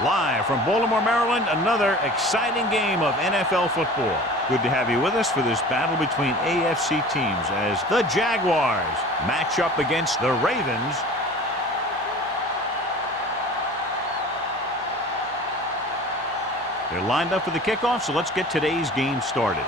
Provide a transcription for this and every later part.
Live from Baltimore, Maryland, another exciting game of NFL football. Good to have you with us for this battle between AFC teams as the Jaguars match up against the Ravens. They're lined up for the kickoff, so let's get today's game started.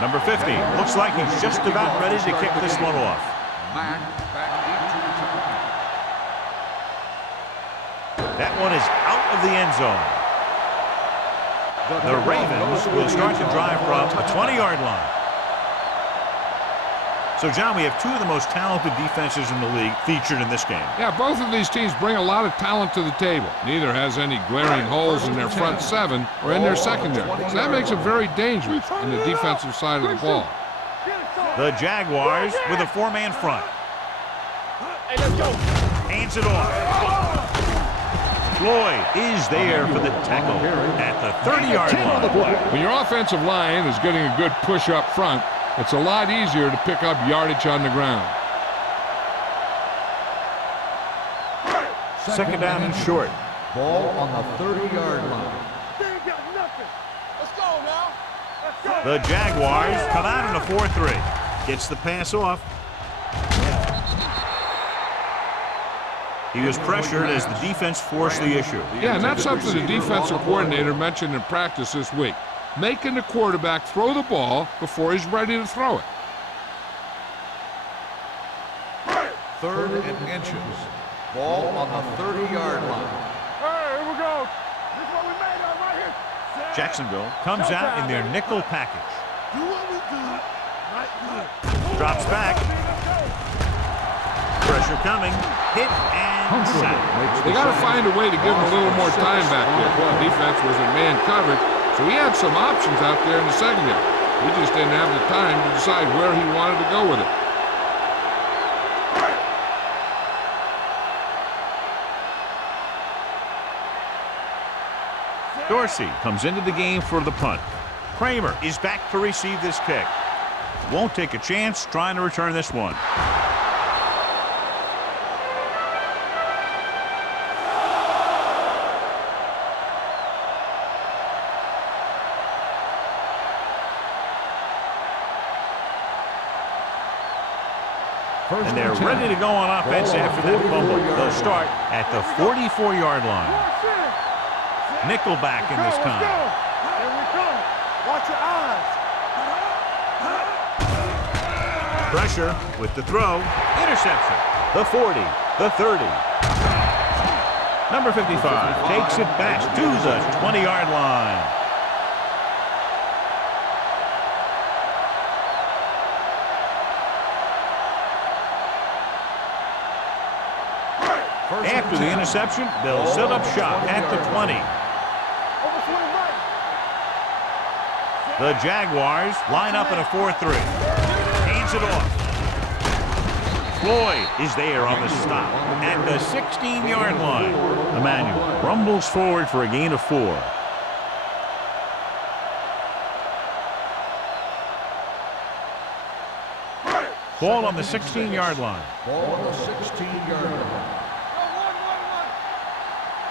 Number 50, looks like he's just about ready to kick this one off. That one is out of the end zone. The Ravens will start to drive from a 20-yard line. So, John, we have two of the most talented defenses in the league featured in this game. Yeah, both of these teams bring a lot of talent to the table. Neither has any glaring holes in their front seven or in their secondary. So that makes it very dangerous on the defensive side of the ball. The Jaguars with a four-man front. Hands it off. Floyd is there for the tackle at the 30-yard line. When your offensive line is getting a good push up front, it's a lot easier to pick up yardage on the ground. Second down and short. Ball on the 30-yard line. Let's go now. The Jaguars come out in a 4-3. Gets the pass off. He was pressured as the defense forced the issue. Yeah, and that's something the defensive coordinator mentioned in practice this week. Making the quarterback throw the ball before he's ready to throw it. 3rd and inches. Ball on the 30-yard line. Hey, here we go. This is what we made of right here. Jacksonville comes out in their nickel package. Do what we do right here. Drops back. Pressure coming. Hit and sack. They got to find a way to give him a little more time back there. The defense was in man coverage, so he had some options out there in the secondary. He just didn't have the time to decide where he wanted to go with it. Dorsey comes into the game for the punt. Kramer is back to receive this kick. Won't take a chance trying to return this one. And they're ready to go on offense after that fumble. They'll start at the 44-yard line. Nickelback in this time. Here we come. Watch your eyes. Pressure with the throw. Interception. The 40. The 30. Number 55 takes it back to the 20-yard line. After the interception, they'll set up shop at the 20. The Jaguars line up in a 4-3. Hands it off. Floyd is there on the stop at the 16-yard line. Emmanuel rumbles forward for a gain of 4. Ball on the 16-yard line. Ball on the 16-yard line.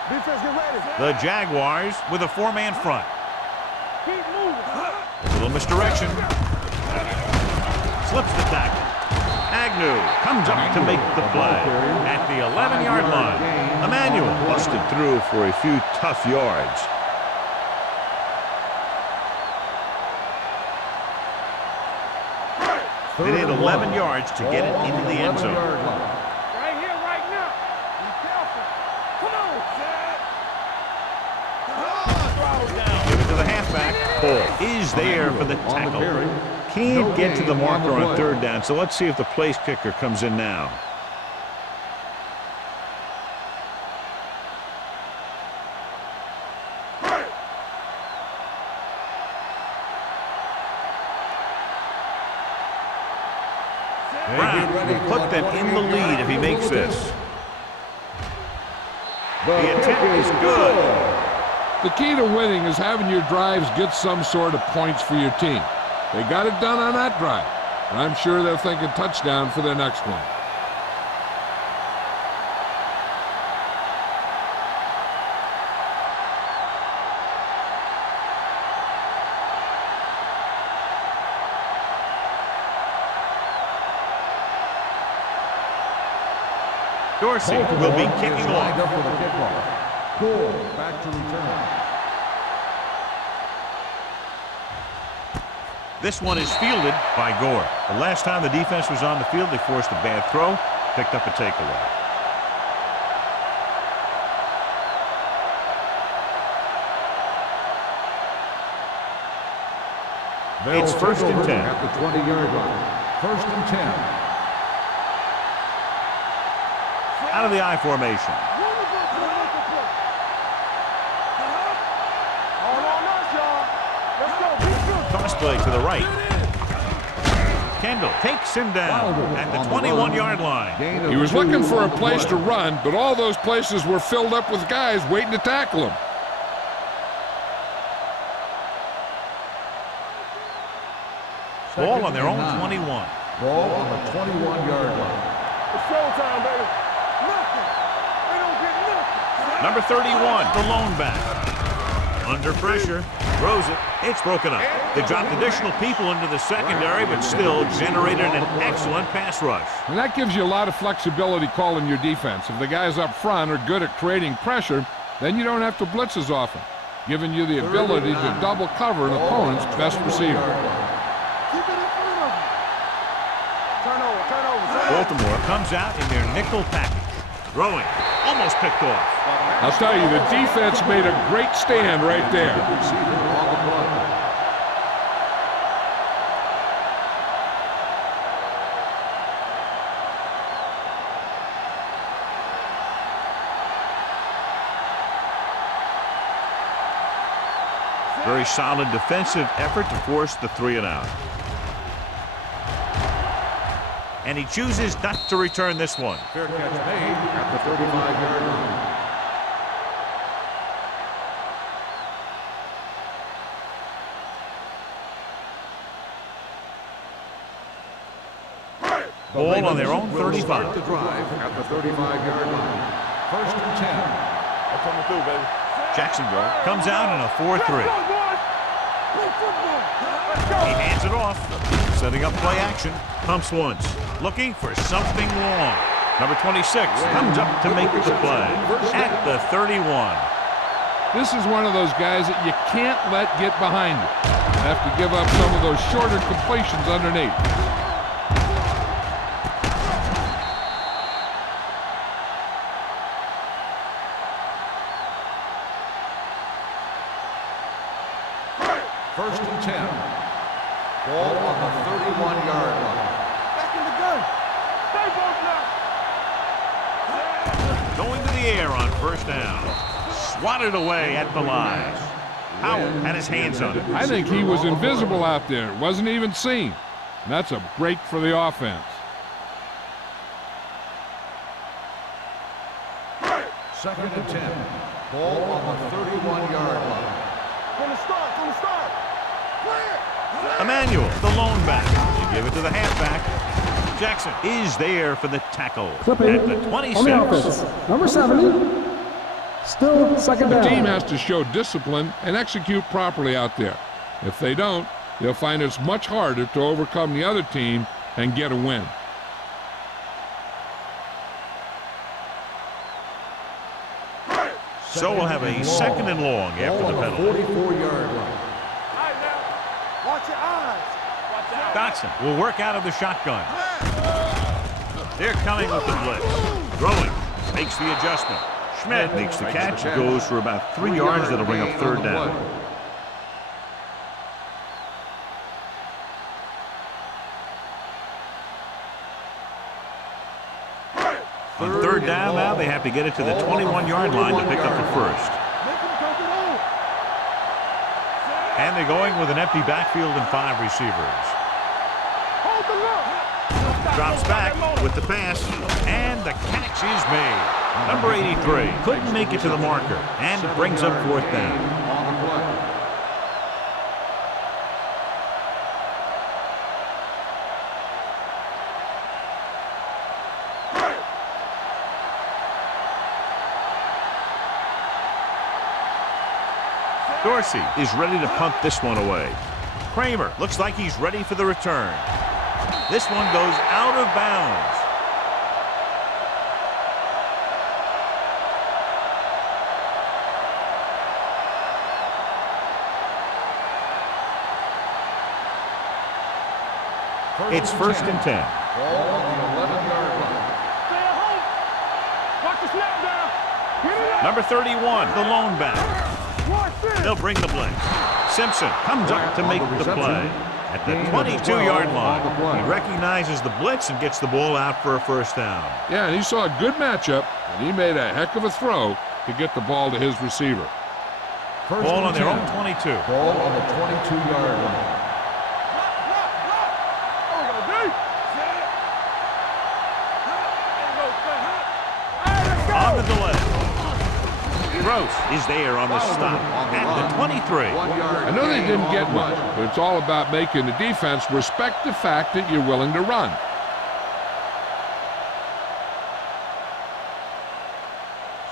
Defense, get ready. The Jaguars with a four-man front. Keep moving. A little misdirection. Slips the tackle. Agnew comes up to make the play at the 11-yard line. Emmanuel busted through for a few tough yards. They need 11 yards to get it into the end zone. Right here, right now. Be careful. Come on, Chad. Give it to the halfback. Paul is there for the tackle. Can't get to the marker on 3rd down, so let's see if the place kicker comes in now. Brown will put them in the lead if he makes this. The attempt is good. The key to winning is having your drives get some sort of points for your team. They got it done on that drive, and I'm sure they're thinking touchdown for their next one. Dorsey will be kicking off. Up for the kickoff. Goal, back to return. This one is fielded by Gore. The last time the defense was on the field, they forced a bad throw, picked up a takeaway. It's 1st and 10. At the 20-yard line. 1st and 10. Out of the I formation. Toss play to the right. Kendall takes him down at the 21-yard line. He was looking for a place to run, but all those places were filled up with guys waiting to tackle him. Ball on their own 21. Ball on the 21-yard line. It's showtime, baby. Nothing. They don't get nothing. Number 31, the lone back. Under pressure, throws it. It's broken up. They dropped additional people into the secondary, but still generated an excellent pass rush. And that gives you a lot of flexibility calling your defense. If the guys up front are good at creating pressure, then you don't have to blitz as often, giving you the ability to double cover an opponent's best receiver. Keep it in front of them. Turnover. Baltimore comes out in their nickel package. Throwing, almost picked off. I'll tell you, the defense made a great stand right there. Receiver on the play. Very solid defensive effort to force the 3 and out. And he chooses not to return this one. Fair catch made at the 35-yard line. Ball on their own 35. Start the drive at the 35-yard line. 1st and 10. I'm coming through, baby. Jacksonville comes out in a 4-3. He hands it off, setting up play action. Pumps once, looking for something long. Number 26 comes up to make the play at the 31. This is one of those guys that you can't let get behind you. You have to give up some of those shorter completions underneath. First and 10. Ball on the 31-yard line. Back in the gun. Stay both now. Going to the air on 1st down. Swatted away at the line. Howard had his hands on it. I think he was invisible out there. Wasn't even seen. And that's a break for the offense. 2nd and 10. Ball on the 31-yard line. From the start. Emmanuel, the lone back. They give it to the halfback. Jackson is there for the tackle. Clipping at the 26. on the offense. Number 70. Still second The down. team has to show discipline and execute properly out there. If they don't, they'll find it's much harder to overcome the other team and get a win. So we'll have a 2nd and long after the penalty. 44-yard line. Watch your eyes. Watch out. Dotson will work out of the shotgun. They're coming with the blitz. Throwing. Makes the adjustment. Schmidt makes the catch. Goes for about 3 yards. That'll bring up 3rd down. On 3rd down now, they have to get it to the 21-yard line to pick up the 1st. And they're going with an empty backfield and 5 receivers. Hold the look. Drops back with the pass, and the catch is made. Number 83 couldn't make it to the marker, and brings up fourth down. On the play. Dorsey is ready to punt this one away. Kramer looks like he's ready for the return. This one goes out of bounds. It's first and 10. Ball on the 11-yard line. Stay at home. Watch the snap down. Get it up. Number 31, the lone back. Watch this. They'll bring the blitz. Simpson comes up to make the play. At the 22-yard line, he recognizes the blitz and gets the ball out for a first down. Yeah, and he saw a good matchup, and he made a heck of a throw to get the ball to his receiver. First Ball and on their 10. own 22. Ball on the 22-yard line. On the delay. Gross is there on the stop at the 23. I know they didn't get much, but it's all about making the defense respect the fact that you're willing to run.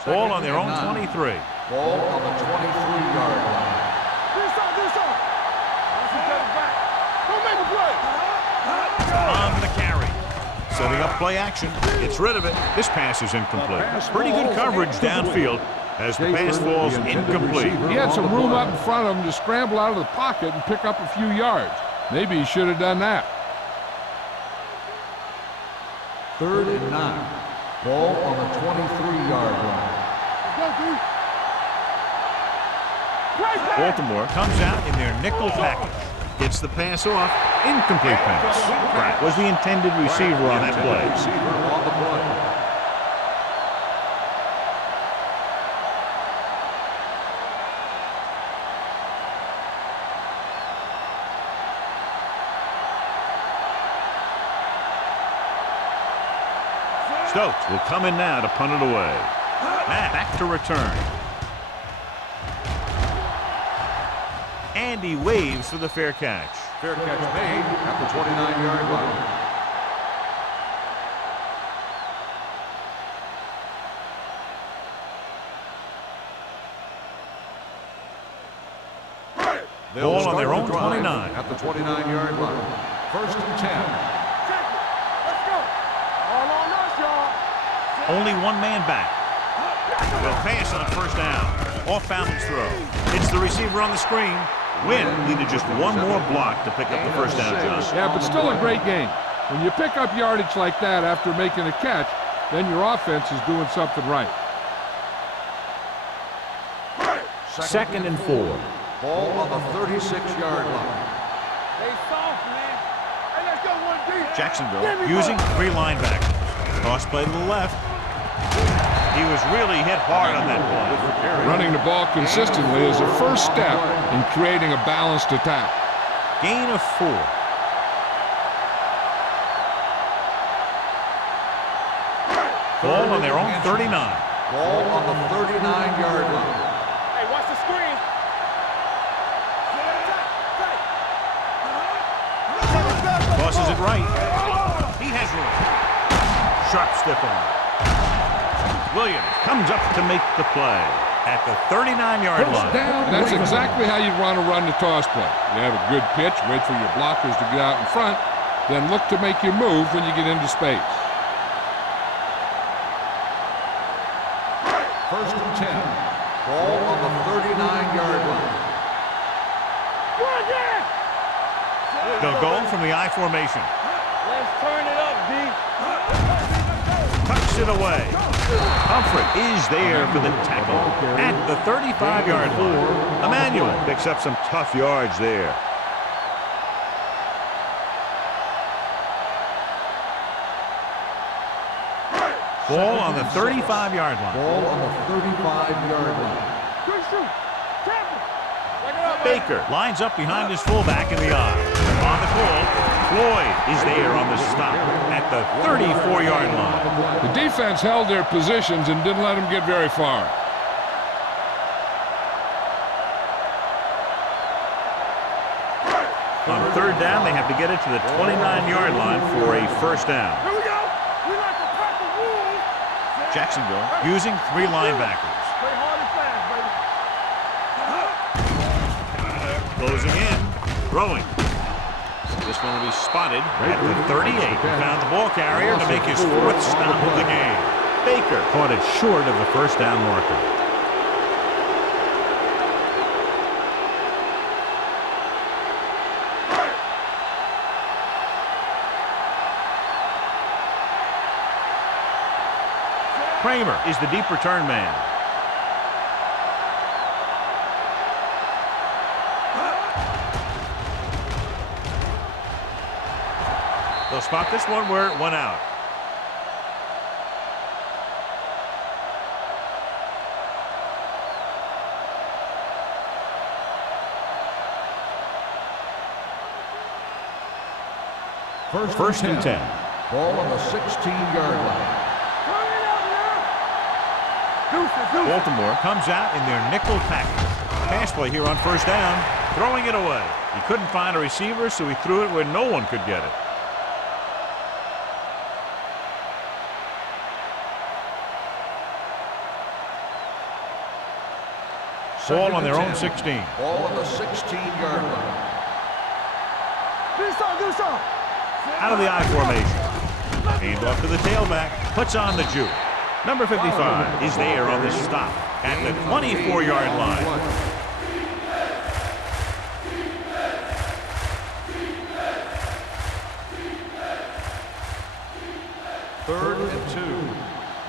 Ball on their own 23. Ball on the 23-yard line. On the carry. Setting up play action. Gets rid of it. This pass is incomplete. Pretty good coverage downfield as the pass falls incomplete. He had some room up in front of him to scramble out of the pocket and pick up a few yards. Maybe he should have done that. 3rd and 9. Ball on the 23-yard line. Baltimore comes out in their nickel package. Gets the pass off. Incomplete pass. Pratt was the intended receiver on that play. Receiver on the play. Stokes will come in now to punt it away. Back to return. And he waves for the fair catch. Fair catch made at the 29-yard line. Ball on their own 29. At the 29-yard line. 1st and 10. Let's go. All on us, y'all. Only one man back. They'll pass on first down. Off-balance throw. It's the receiver on the screen. Wynn needed just one more block to pick up the first down, John. Yeah, but still a great game. When you pick up yardage like that after making a catch, then your offense is doing something right. 2nd and 4. Ball on the 36-yard line. They soft, man. Hey, let's go one deep. Jacksonville using 3 linebackers. Toss play to the left. He was really hit hard on that play. Running the ball consistently is the first step in creating a balanced attack. Gain of 4. Ball on their own 39. Ball on the 39-yard line. Hey, watch the screen. Tosses it right. He has room. Sharp stiff arm. Williams comes up to make the play at the 39-yard line. That's exactly how you want to run the toss play. You have a good pitch, wait for your blockers to get out in front, then look to make your move when you get into space. 1st and 10. Ball on the 39-yard line. They'll go from the I formation. Let's turn it up, D. Tucks it away. Humphrey is there for the tackle at the 35-yard line. Emmanuel picks up some tough yards there. Ball on the 35-yard line. Ball on the 35-yard line. Good shoot. Tackle. Look it up, Baker lines up behind his fullback in the I. On the call, Floyd is there on the stop at the 34-yard line. The defense held their positions and didn't let them get very far. On third down, they have to get it to the 29-yard line for a first down. Here we go. We like to pack the wolves. Jacksonville using 3 linebackers. Play hard and fast, baby. Closing in, throwing. This one will be spotted at the 38. He found the ball carrier to make his 4th stop of the game. Baker caught it short of the first down marker. Kramer is the deep return man. They'll spot this one where it went out. First and 10. Ball on the 16-yard line. Baltimore comes out in their nickel package. Pass play here on first down, throwing it away. He couldn't find a receiver, so he threw it where no one could get it. Ball on their own 16. Ball on the 16-yard line. Out of the I formation. Hand off to the tailback. Puts on the juke. Number 55 is there on the stop at the 24-yard line. Third and 2.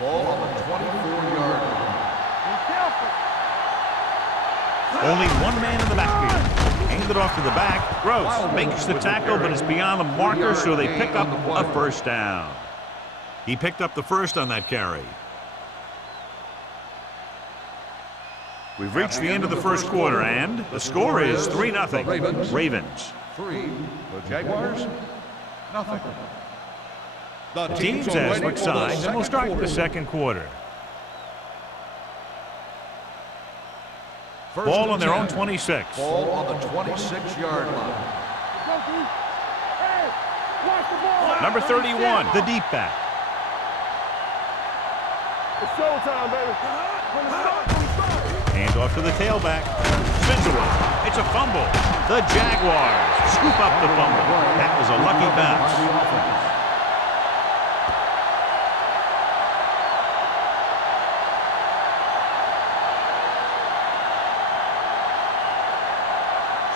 Ball on the 24-yard line. Only one man in the backfield. Handed off to the back. Gross makes the tackle, but it's beyond the marker, so they pick up a first down. He picked up the first on that carry. We've reached the end of the first quarter, and the score is 3-0. Ravens. 3. The Jaguars, nothing. The teams as switch sides, and we'll start the second quarter. Ball on their own 26. Ball on the 26-yard line. Number 31, the deep back. It's showtime, baby. Hand off to the tailback. Spins away. It's a fumble. The Jaguars scoop up the fumble. That was a lucky bounce.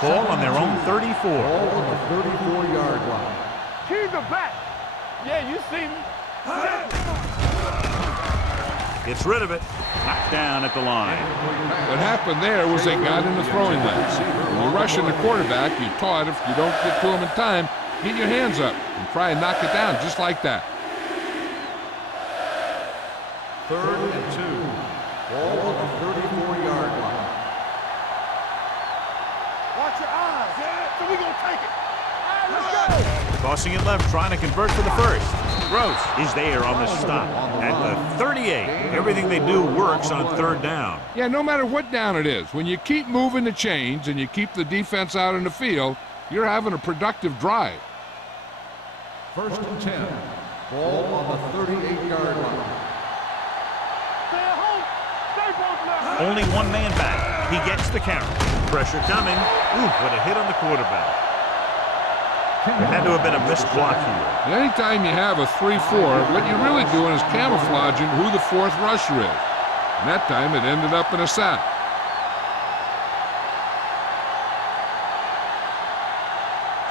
Ball on their own 34. Ball on the 34-yard line. Keys are back. Yeah, you see me. Gets rid of it. Knocked down at the line. What happened there was they got in the throwing lanes. When you're rushing the quarterback, you're taught if you don't get to him in time, get your hands up and try and knock it down just like that. Third and 2. Ball on the 34-yard line. Watch your eyes. Yeah, so we gonna take it. All right, let's go. Tossing it left, trying to convert for the first. Gross is there on the stop at the 38. Everything they do works on third down. Yeah, no matter what down it is, when you keep moving the chains and you keep the defense out in the field, you're having a productive drive. First and 10. Ball on the 38-yard line. Stay at home. Stay both left. Only one man back. He gets the carry. Pressure coming. Ooh, what a hit on the quarterback. There had to have been a missed block here. And anytime you have a 3-4, what you're really doing is camouflaging who the fourth rusher is. And that time it ended up in a sack.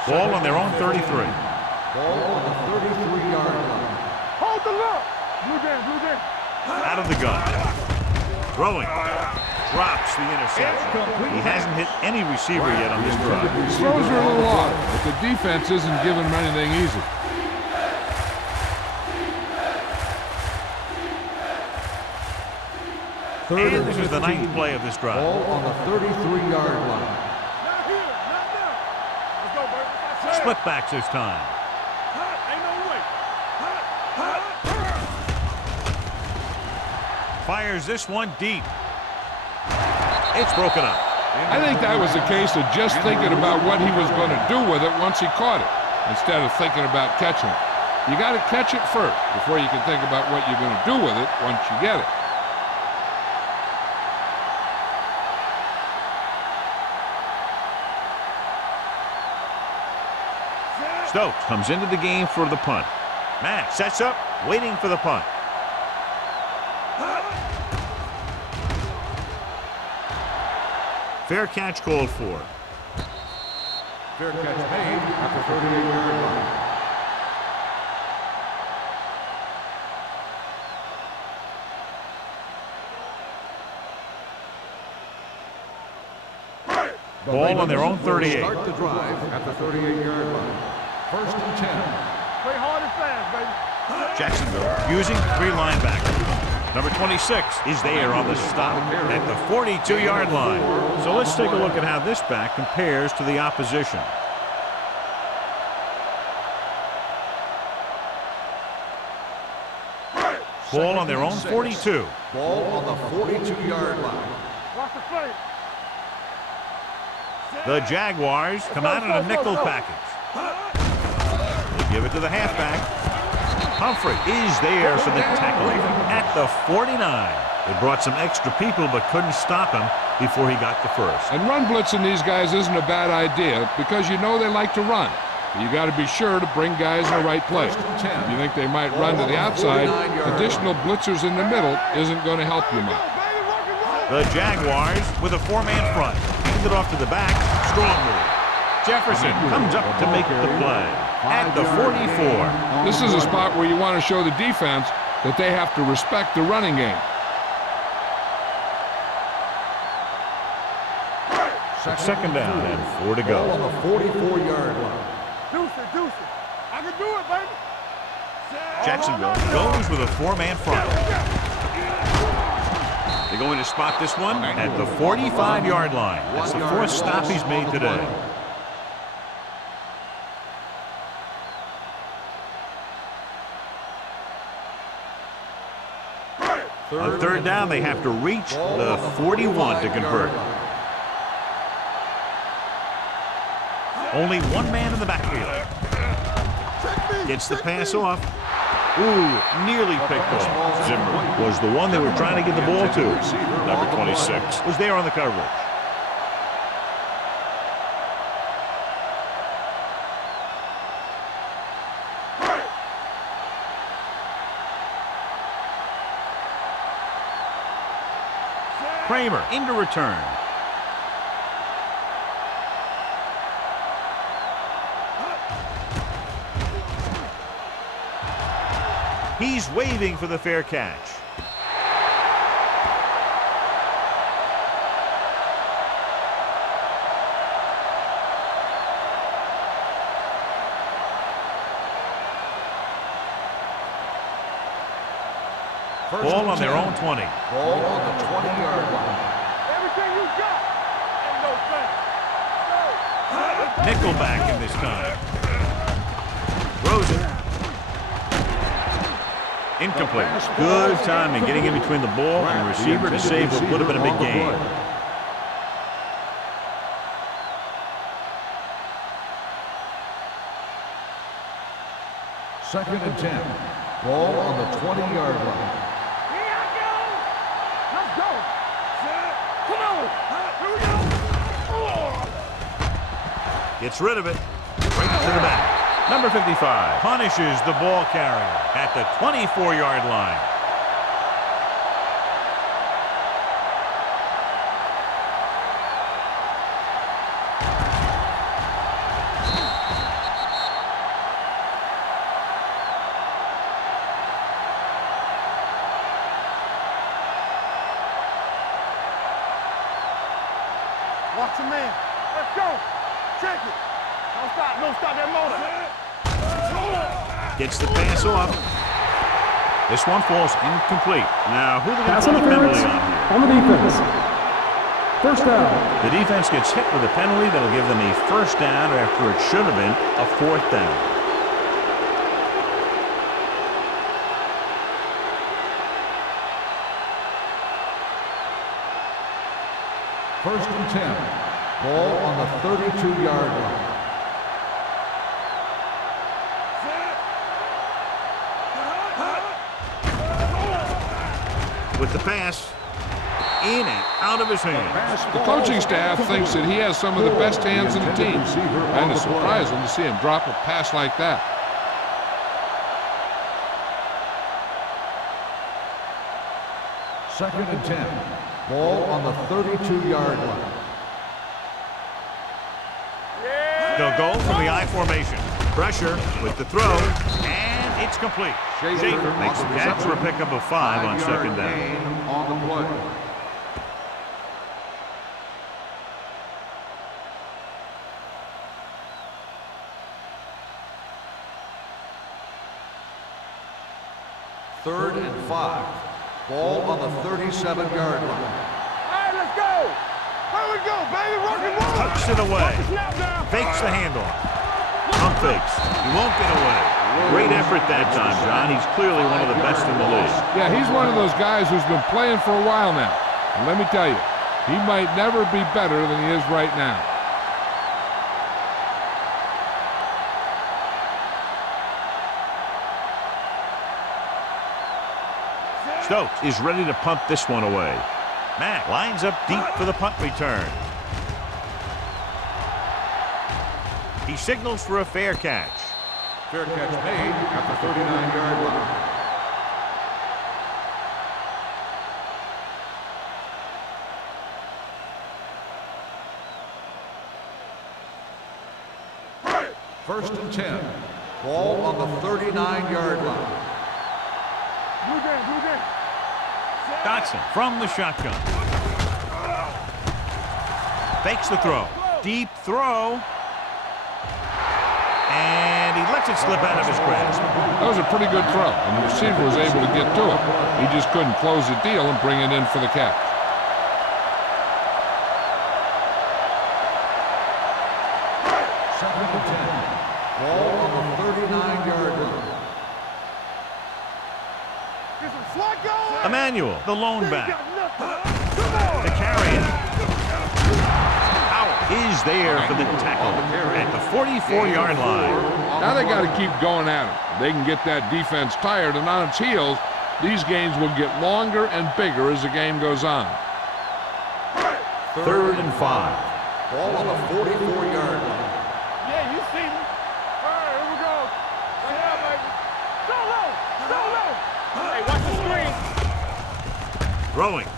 Ball on their own 33. Ball on the 33-yard line. Hold the look. Blue Jay, Blue Jay. Out of the gun. Throwing. Drops the interception. He hasn't hit any receiver yet on this drive. His throws are a little off, but the defense isn't giving him anything easy. Third And this is the 9th play of this drive. Ball on the 33-yard line. Not here. Not there. Let's go, baby. Split backs this time. Fires this one deep. It's broken up. I think that was a case of just thinking about what he was going to do with it once he caught it, instead of thinking about catching it. You got to catch it first before you can think about what you're going to do with it once you get it. Stokes comes into the game for the punt. Mack sets up, waiting for the punt. Fair catch called for. Fair catch made at the 38-yard line. Ball on their own 38. Start the drive at the 38-yard line. 1st and 10. Play hard and fast, baby. Jacksonville using 3 linebackers. Number 26 is there on the stop at the 42-yard line. So let's take a look at how this back compares to the opposition. Ball on their own 42. Ball on the 42-yard line. Watch the play. The Jaguars come out in a nickel package. They give it to the halfback. Humphrey is there for the tackling at the 49. They brought some extra people but couldn't stop him before he got the first. And run blitzing these guys isn't a bad idea because you know they like to run. You got to be sure to bring guys in the right place. If you think they might run to the outside, additional blitzers in the middle isn't going to help you much. The Jaguars with a 4-man front. Hand it off to the back. Strong move. Jefferson comes up to make the play at the 44. This is a spot where you want to show the defense that they have to respect the running game. Second down and 4 to go. Ball on the 44-yard line. Deuce it. I can do it, baby. Jacksonville goes with a 4-man front. They're going to spot this one at the 45-yard line. That's the 4th stop he's made today. On 3rd down, they have to reach the 41 to convert. Only 1 man in the backfield. Gets the pass off. Ooh, nearly picked off. Zimmer was the one they were trying to get the ball to. Number 26 was there on the coverage. Kramer into return. He's waving for the fair catch. Ball on their own 20. Ball on the 20-yard line. Everything you got. Ain't no thing. Nickelback in this time. Rosen. Incomplete. Good timing getting in between the ball and the receiver to save what would have been a big gain. Second and 10. Ball on the 20-yard line. Here I go. Let's go. Come on. Here we go. Gets rid of it. Right to the back. Number 55 punishes the ball carrier at the 24-yard line. Watch your man. Let's go. Check it. Don't stop that motor. Gets the pass off. This one falls incomplete. Now, who are they going to Pass call the interference penalty on here? on the defense. First down. The defense gets hit with a penalty that'll give them a first down after it should have been a 4th down. First and 10. Ball on the 32-yard line. With the pass, in and out of his hands. The coaching staff thinks that he has some of the best hands in the team. And it's surprising to see him drop a pass like that. Second and 10. Ball on the 32-yard line. They'll go from the I formation. Pressure with the throw, and it's complete. Schaefer makes the catch for a pickup of 5 on second down. On the play. Third and 5. Ball on the 37-yard line. All right, let's go. Here we go, baby. Rock and roll. Tucks it away. Snap down. Fakes the handoff. Pump fakes. He won't get away. Great effort that time, John. He's clearly one of the best in the league. Yeah, he's one of those guys who's been playing for a while now. And let me tell you, he might never be better than he is right now. Stokes is ready to punt this one away. Mack lines up deep for the punt return. He signals for a fair catch. Fair catch made at the 39-yard line. First and 10. Ball on the 39-yard line. Blue game, blue game. Dotson from the shotgun. Fakes the throw. Deep throw. And he lets it slip out of his grasp. That was a pretty good throw, and the receiver was able to get to it. He just couldn't close the deal and bring it in for the catch. Second and 10. Ball on the 39-yard line. Get some slack going. Emmanuel, the lone back. Got nothing. Come on. The carry. Howell is there for the tackle at the 44-yard line. Now they got to keep going at it. They can get that defense tired and on its heels. These games will get longer and bigger as the game goes on. Third and 5. Ball on the 44-yard line. Yeah, you see me. All right, here we go. Right now, baby. Solo. Hey, watch the screen. Throwing.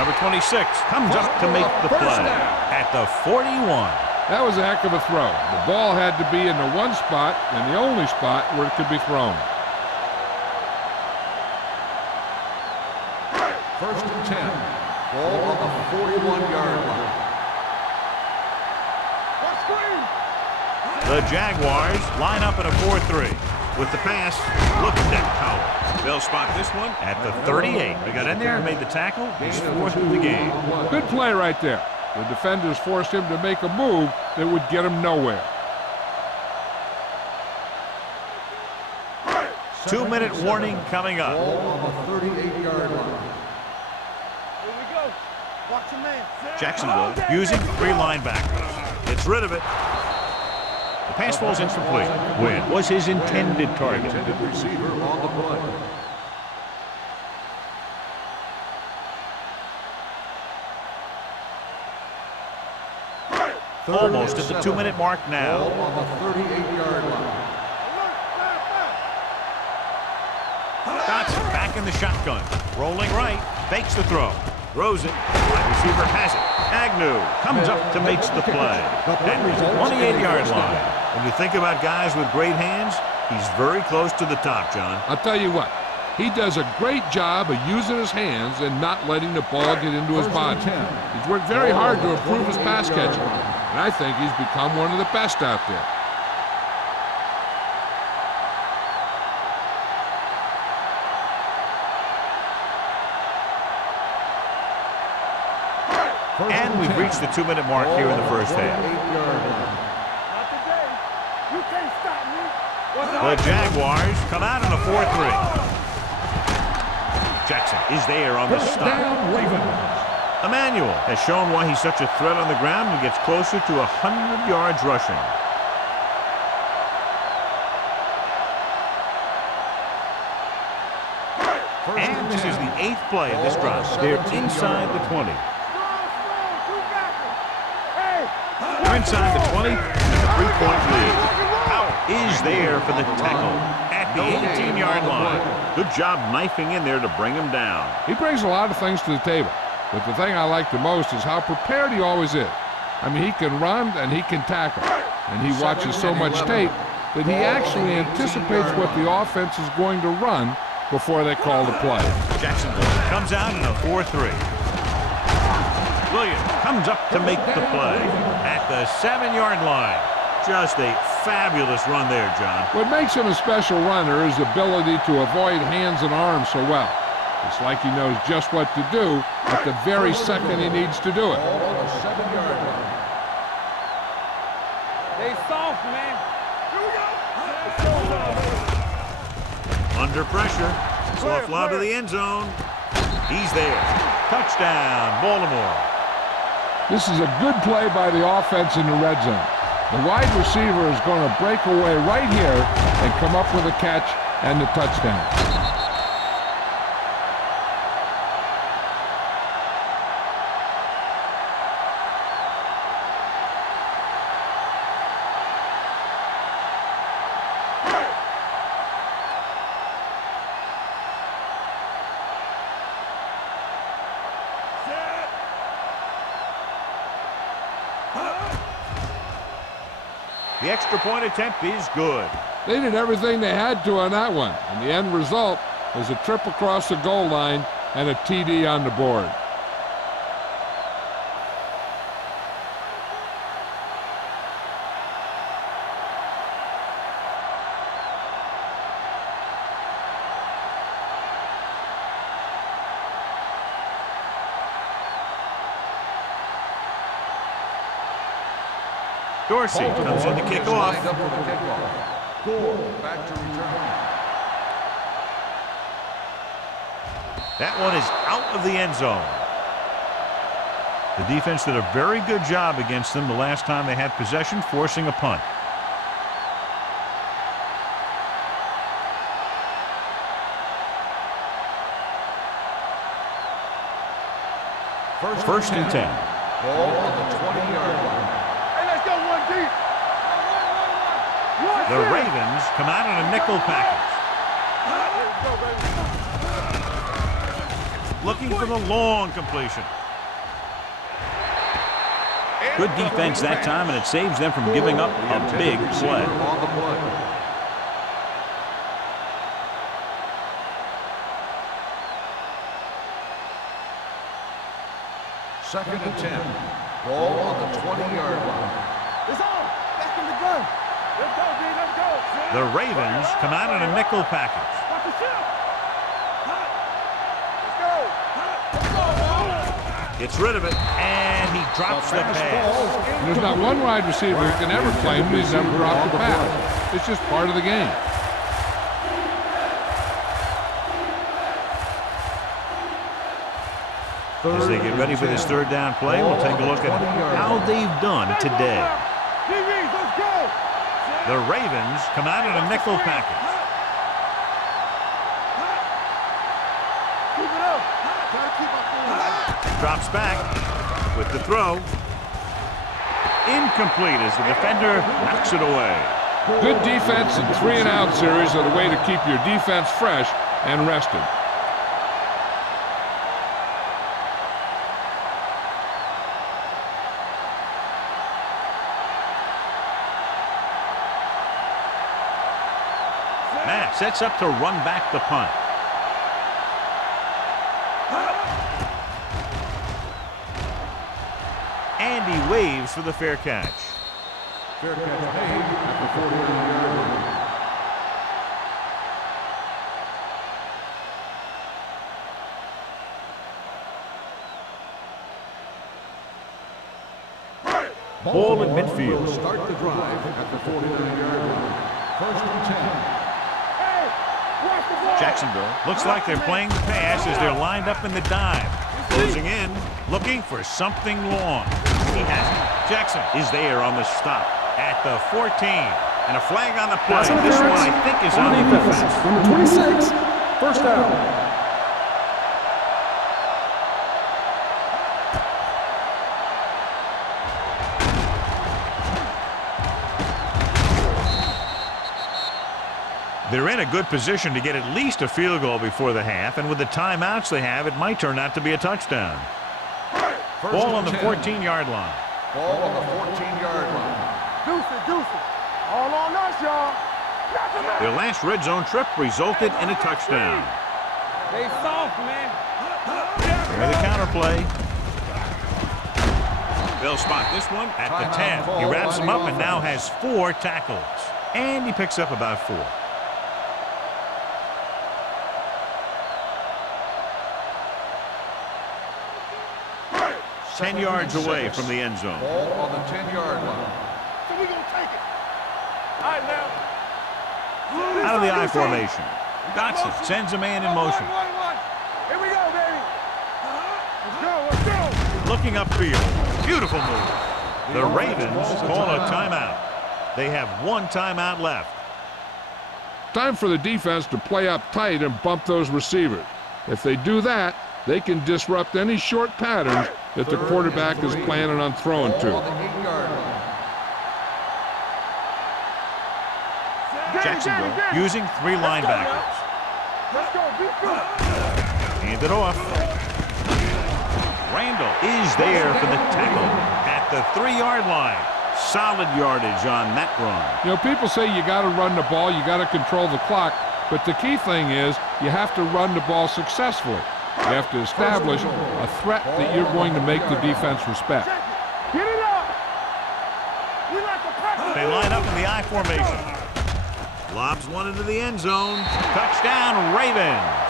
Number 26 comes up to make the play at the 41. That was a heck of a throw. The ball had to be in the one spot and the only spot where it could be thrown. First and 10. Ball on the 41-yard line. Watch screen. The Jaguars line up in a 4-3. With the pass, look at that power. They'll spot this one at the 38. They got in there and made the tackle. He's fourth in the game. Good play right there. The defenders forced him to make a move that would get him nowhere. 2-minute warning coming up. Ball on the 38-yard line. Here we go. Watch your man. Jacksonville using 3 linebackers. Gets rid of it. The pass falls incomplete. Wynn was his intended target. Intended receiver on the play. Almost at the 2-minute mark now. Ball on the 38-yard line. Dotson back in the shotgun. Rolling right. Fakes the throw. Throws it. Wide receiver has it. Agnew comes up to makes the play at the 28-yard line. When you think about guys with great hands, he's very close to the top, John. I'll tell you what, he does a great job of using his hands and not letting the ball get into his body. He's worked very hard to improve his pass catching, and I think he's become one of the best out there. And we've reached the 2-minute mark here in the first half. Not today. You can't stop me. The Jaguars come out in a 4-3. Jackson is there on the stop. Emmanuel has shown why he's such a threat on the ground and gets closer to 100 yards rushing. And this is the 8th play of this drive. They're inside the 20. They're inside the 20 and a 3-point lead. Out is there for the tackle at the 18-yard line. Good job knifing in there to bring him down. He brings a lot of things to the table, but the thing I like the most is how prepared he always is. I mean, he can run and he can tackle, and he watches so much tape that he actually anticipates what the offense is going to run before they call the play. Jacksonville comes out in a 4-3. Williams comes up to make the play at the 7-yard line. Just a fabulous run there, John. What makes him a special runner is his ability to avoid hands and arms so well. It's like he knows just what to do at the very second he needs to do it. On the 7-yard line. They soft, man. Here we go. Under pressure. Soft lob to the end zone. He's there. Touchdown, Baltimore. This is a good play by the offense in the red zone. The wide receiver is going to break away right here and come up with a catch and the touchdown. The extra point attempt is good. They did everything they had to on that one, and the end result was a trip across the goal line and a TD on the board. Dorsey comes in to kick off. Lined up for the kickoff. Gore back to return. That one is out of the end zone. The defense did a very good job against them the last time they had possession, forcing a punt. First and 10. Ball on the 20-yard line. Hey, let's go one deep. The Ravens come out in a nickel package. Looking for the long completion. Good defense that time, and it saves them from giving up a big play. On the play. Second and 10. Ball on the 20-yard line. It's on. Back in the gun. Let's go, D. Let's go. The Ravens come out in a nickel package. Watch the ship. Let's go. Let's go, man. Gets rid of it, and he drops the pass. There's not one wide receiver who can ever claim he's never dropped a pass. It's just part of the game. As they get ready for this third down play, we'll take a look at how they've done today. Let's go. The Ravens come out in a nickel package. Keep it up. Try to keep up. Drops back with the throw. Incomplete as the defender knocks it away. Good defense and 3-and-out series are the way to keep your defense fresh and rested. Matt sets up to run back the punt. And he waves for the fair catch. Fair catch made at the 41-yard line. Ball at midfield. Start the drive at the 49-yard line. First and 10. Hey, watch the ball. Jacksonville looks like they're playing the pass as they're lined up in the dime. Closing in, looking for something long. He has it. Jackson is there on the stop at the 14. And a flag on the play. This one, I think, is on the defense. Number 26, first down. They're in a good position to get at least a field goal before the half, and with the timeouts they have, it might turn out to be a touchdown. Ball on the 14-yard line. Ball on the 14-yard line. Deuce it. All on us, y'all. Their last red zone trip resulted in a touchdown. They soft, man. Here's the counter play. They'll spot this one at the 10. He wraps him up and now has 4 tackles. And he picks up about 4. Ten yards away from the end zone. Ball on the 10-yard line. So we gonna take it. All right, now. Out of the I formation. Dotson sends a man in motion. One. Here we go, baby. Let's go. Looking upfield. Beautiful move. The Ravens call a timeout. They have 1 timeout left. Time for the defense to play up tight and bump those receivers. If they do that, they can disrupt any short patterns that the quarterback is planning on throwing to. On the 8-yard line. Jacksonville using 3 linebackers. Let's go. Be good. Hand it off. Randall is there for the tackle at the 3-yard line. Solid yardage on that run. You know, people say you got to run the ball, you got to control the clock, but the key thing is you have to run the ball successfully. You have to establish a threat that you're going to make the defense respect. Get it up. We like to practice. They line up in the I formation. Lobs one into the end zone. Touchdown, Ravens.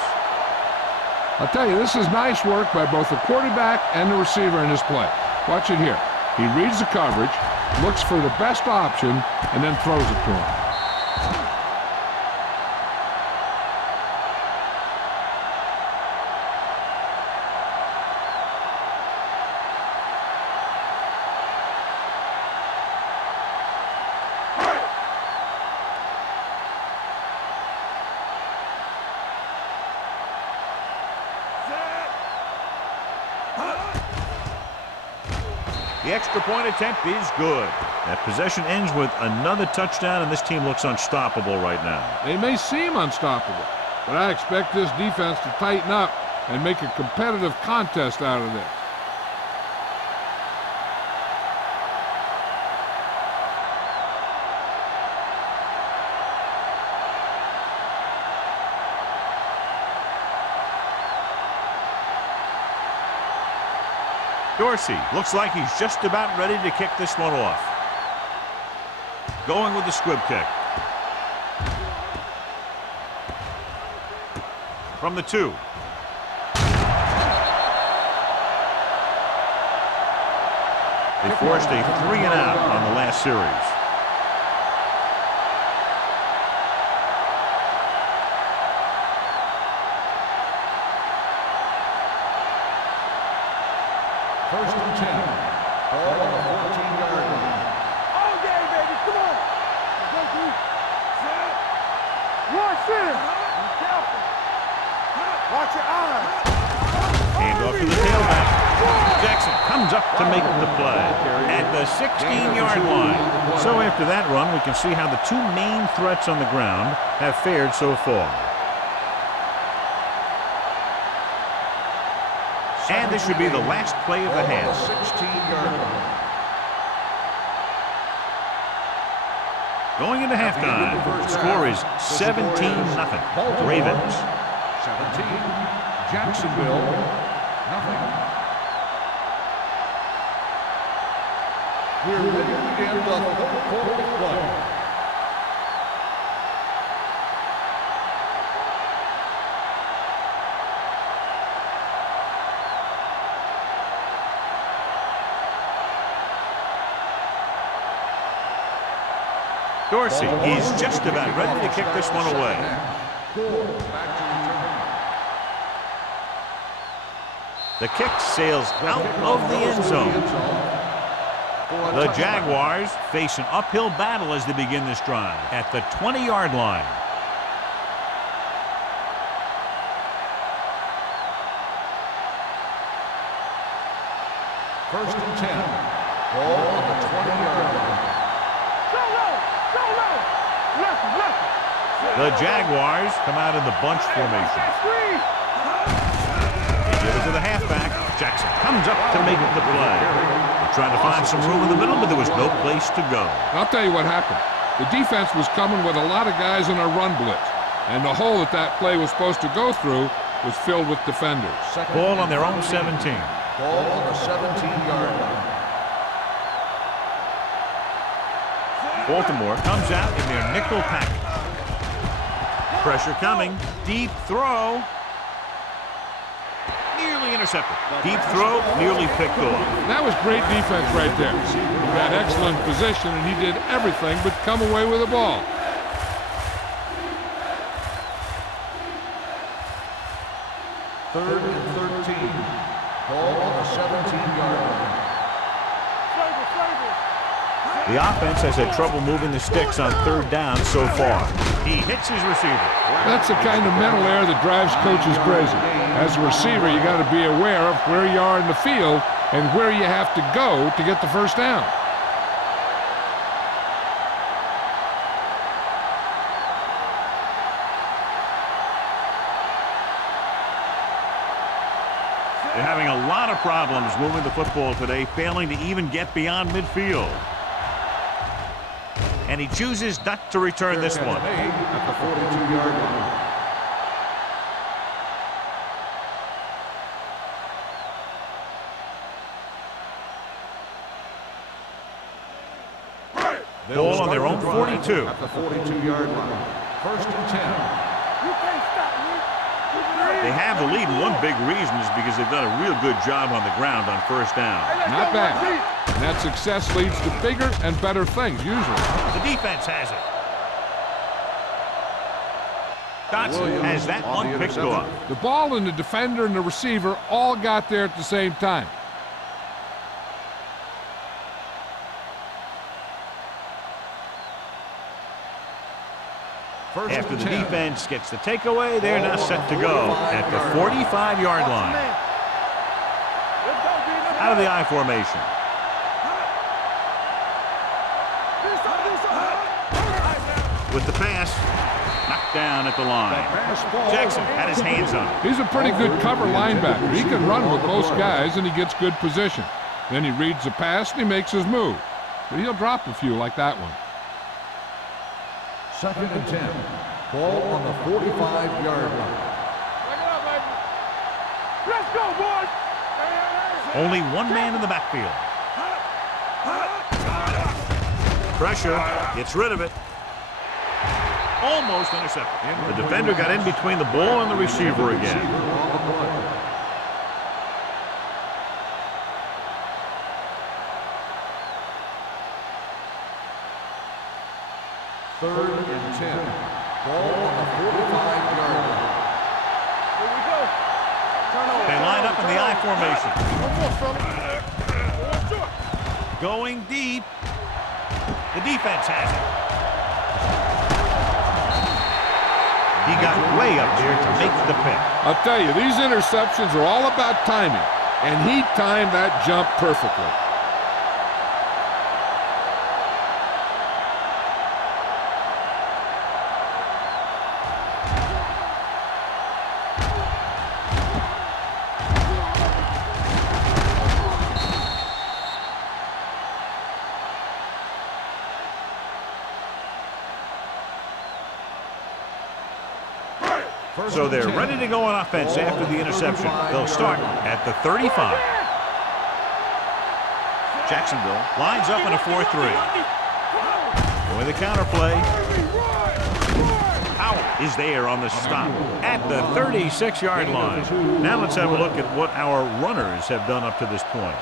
I'll tell you, this is nice work by both the quarterback and the receiver in this play. Watch it here. He reads the coverage, looks for the best option, and then throws it to him. The extra point attempt is good. That possession ends with another touchdown, and this team looks unstoppable right now. They may seem unstoppable, but I expect this defense to tighten up and make a competitive contest out of this. Dorsey looks like he's just about ready to kick this one off. Going with the squib kick. From the 2. They forced a 3-and-out on the last series. First and 10. Ball on the 14-yard line. All day, baby. Come on. One center. Be careful. Watch your eyes. Hand off to the tailback. Jackson comes up to make the play at the 16-yard line. So after that run, we can see how the 2 main threats on the ground have fared so far. And this should be the last play of the half. 16-yard line. Going into halftime, the score is 17-0. Ravens. 17. Jacksonville. Nothing. We're ready to begin the third quarter of play. Dorsey is just about ready to kick this one away. The kick sails out of the end zone. The Jaguars face an uphill battle as they begin this drive at the 20-yard line. First and 10. Ball on the 20-yard line. Go low! Go low! Left. The Jaguars come out in the bunch formation. They give it to the halfback. Jackson comes up to make the play. They're trying to find some room in the middle, but there was no place to go. I'll tell you what happened. The defense was coming with a lot of guys in a run blitz, and the hole that play was supposed to go through was filled with defenders. Ball on their own 17. Ball on the 17-yard line. Baltimore comes out in their nickel package. Pressure coming. Deep throw. Nearly intercepted. Deep throw, nearly picked off. That was great defense right there. He had excellent position, and he did everything but come away with the ball. Third and 13. Ball on the 17-yard line. The offense has had trouble moving the sticks on third down so far. He hits his receiver. That's the kind of mental error that drives coaches crazy. As a receiver, you got to be aware of where you are in the field and where you have to go to get the first down. They're having a lot of problems moving the football today, failing to even get beyond midfield. And he chooses not to return this one. At the 42-yard line. Ball on their own 42. At the 42-yard line. First and 10. You can't stop me. They have the lead, and one big reason is because they've done a real good job on the ground on first down. Not bad. And that success leads to bigger and better things, usually. The defense has it. Dotson has that one picked off. The ball and the defender and the receiver all got there at the same time. After the defense gets the takeaway, they're now set to go at the 45-yard line. Out of the I formation. With the pass, knocked down at the line. Jackson had his hands on it. He's a pretty good cover linebacker. He can run with most guys, and he gets good position. Then he reads the pass, and he makes his move. But he'll drop a few like that one. Second and 10. Ball on the 45-yard line. Let's go, boys! Only one man in the backfield. Pressure, gets rid of it. Almost intercepted. The defender got in between the ball and the receiver again. Third and 10. Ball on the 45-yard line. Here we go. Turn over. They line up in the I formation. One more, fella. Going deep. The defense has it. He got way up there to make the pick. I'll tell you, these interceptions are all about timing, and he timed that jump perfectly. So they're ready to go on offense after the interception. They'll start at the 35. Jacksonville lines up in a 4-3. Going the counterplay. Howell is there on the stop at the 36-yard line. Now let's have a look at what our runners have done up to this point.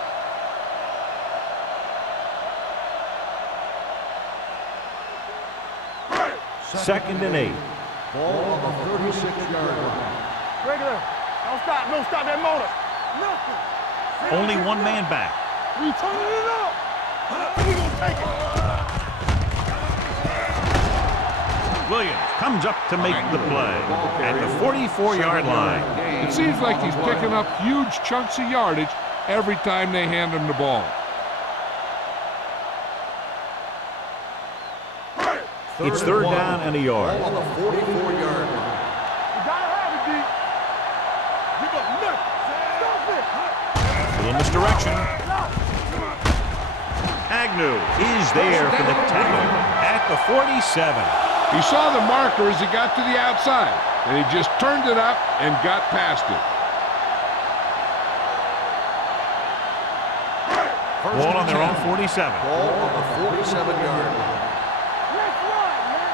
Second and 8. Ball on the 36-yard line. Regular. Don't stop. No, stop that motor. Only one man back. We turning it up. We gonna take it. Williams comes up to make the play at the 44-yard line. It seems like he's picking up huge chunks of yardage every time they hand him the ball. It's third down and a yard. Ball on the 44-yard line. You gotta have it, D. Give up nothing. Stop it. A little misdirection. Agnew is there for the tackle at the 47. He saw the marker as he got to the outside, and he just turned it up and got past it. Ball on their own 47. Ball on the 47-yard line. Let's run, man.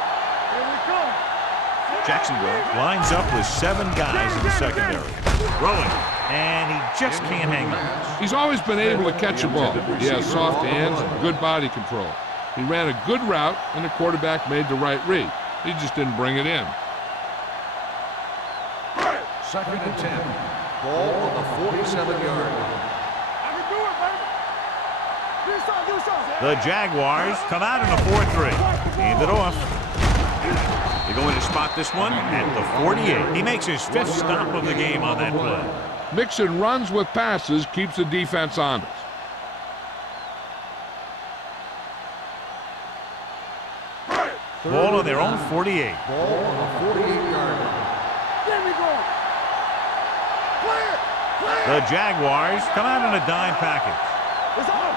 Here we come. Jacksonville lines up with 7 guys in the secondary. Rolling, and he just can't hang on. He's always been able to catch a ball. He has soft hands and good body control. He ran a good route, and the quarterback made the right read. He just didn't bring it in. Second and 10. Ball on the 47-yard line. I can do it, baby. Do something. The Jaguars come out in a 4-3. Hand it off. They're going to spot this one at the 48. He makes his 5th stop of the game on that play. Mixing runs with passes keeps the defense honest. Ball on their own 48. Ball on the 48-yard line. There we go. Clear. The Jaguars come out in a dime package. It's on.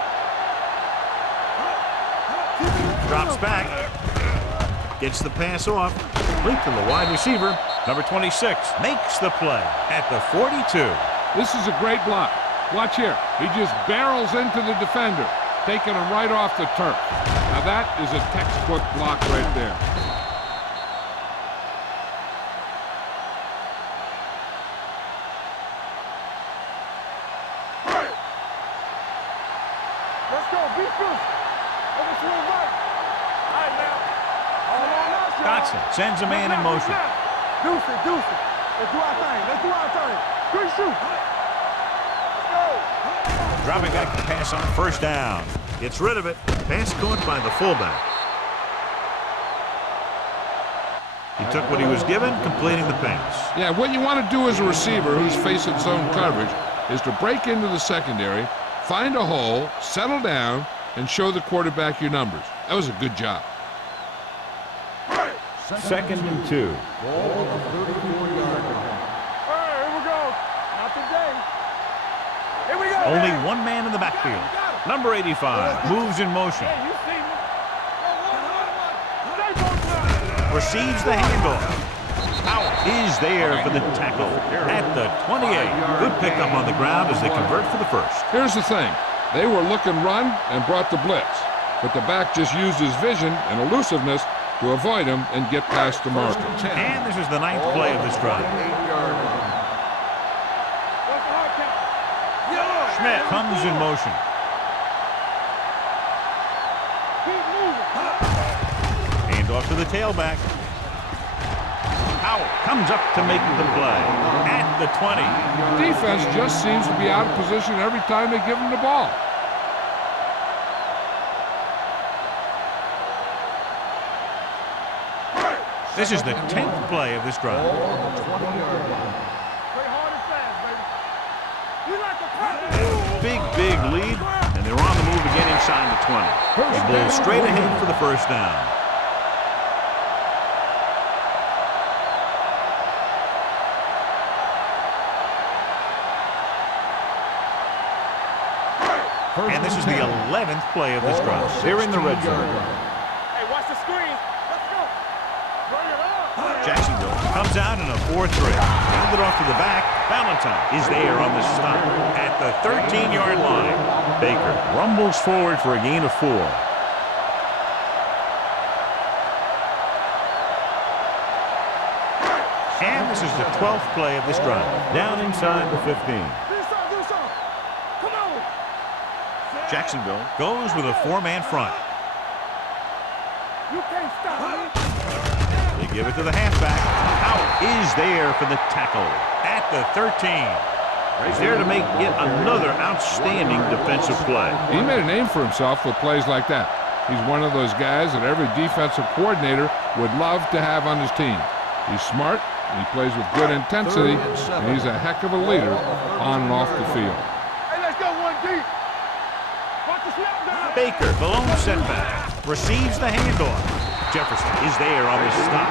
Drops back. Gets the pass off. Complete to the wide receiver. Number 26 makes the play at the 42. This is a great block. Watch here. He just barrels into the defender, taking him right off the turf. Now that is a textbook block right there. Let's go. Beat this. Over to the right. All right, now. All on us, y'all. Dotson sends a man in motion. Deuce it. Let's do our thing. Good shoot. Let's go. Dropping back to pass on first down. Gets rid of it. Pass caught by the fullback. He took what he was given, completing the pass. Yeah, what you want to do as a receiver who's facing zone coverage is to break into the secondary, find a hole, settle down, and show the quarterback your numbers. That was a good job. Second and 2. Ball on the 34-yard line. All right, here we go. Not today. Here we go. Only one man in the backfield. Number 85 moves in motion. Hey, you see me? Stay on. Receives the handoff. Howell is there for the tackle at the 28. Good pickup on the ground as they convert for the first. Here's the thing. They were looking run and brought the blitz, but the back just used his vision and elusiveness to avoid him and get past the marker. And this is the 9th play of this drive. 8-yard line. What's the hard count? Schmidt comes in motion. Keep moving. Hand off to the tailback. Howell comes up to make the play at the 20. Defense just seems to be out of position every time they give him the ball. This is the 10th play of this drive. Ball on the 20-yard line. Play hard and fast, baby. We like to practice. Big lead, and they're on the move again inside the 20. They blow straight ahead for the first down. And this is the 11th play of this drive. They're in the red zone. Hey, watch the screen. Let's go. Bring it on. Jacksonville comes out in a 4-3. Hand it off to the back. Valentine is there on the stop at the 13-yard line. Baker rumbles forward for a gain of 4. And this is the 12th play of this drive. Down inside the 15. Do something. Come on. Jacksonville goes with a 4-man front. You can't stop me. They give it to the halfback. Howell is there for the tackle at the 13. He's there to make yet another outstanding defensive play. He made a name for himself with plays like that. He's one of those guys that every defensive coordinator would love to have on his team. He's smart, he plays with good intensity, and he's a heck of a leader on and off the field. Hey, let's go one deep. Watch the snap down. Baker, the lone setback, receives the handoff. Jefferson is there on the stop.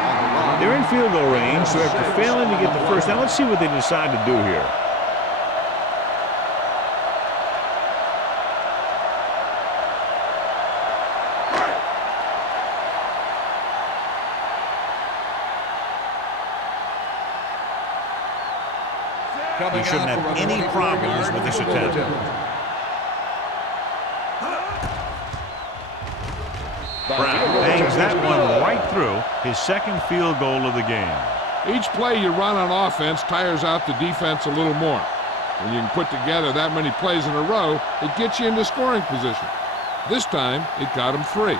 They're in field goal range, so after failing to get the first down, let's see what they decide to do here. He shouldn't have any problems with this attempt. Brown bangs that one right through, his second field goal of the game. Each play you run on offense tires out the defense a little more. When you can put together that many plays in a row, it gets you into scoring position. This time, it got him 3.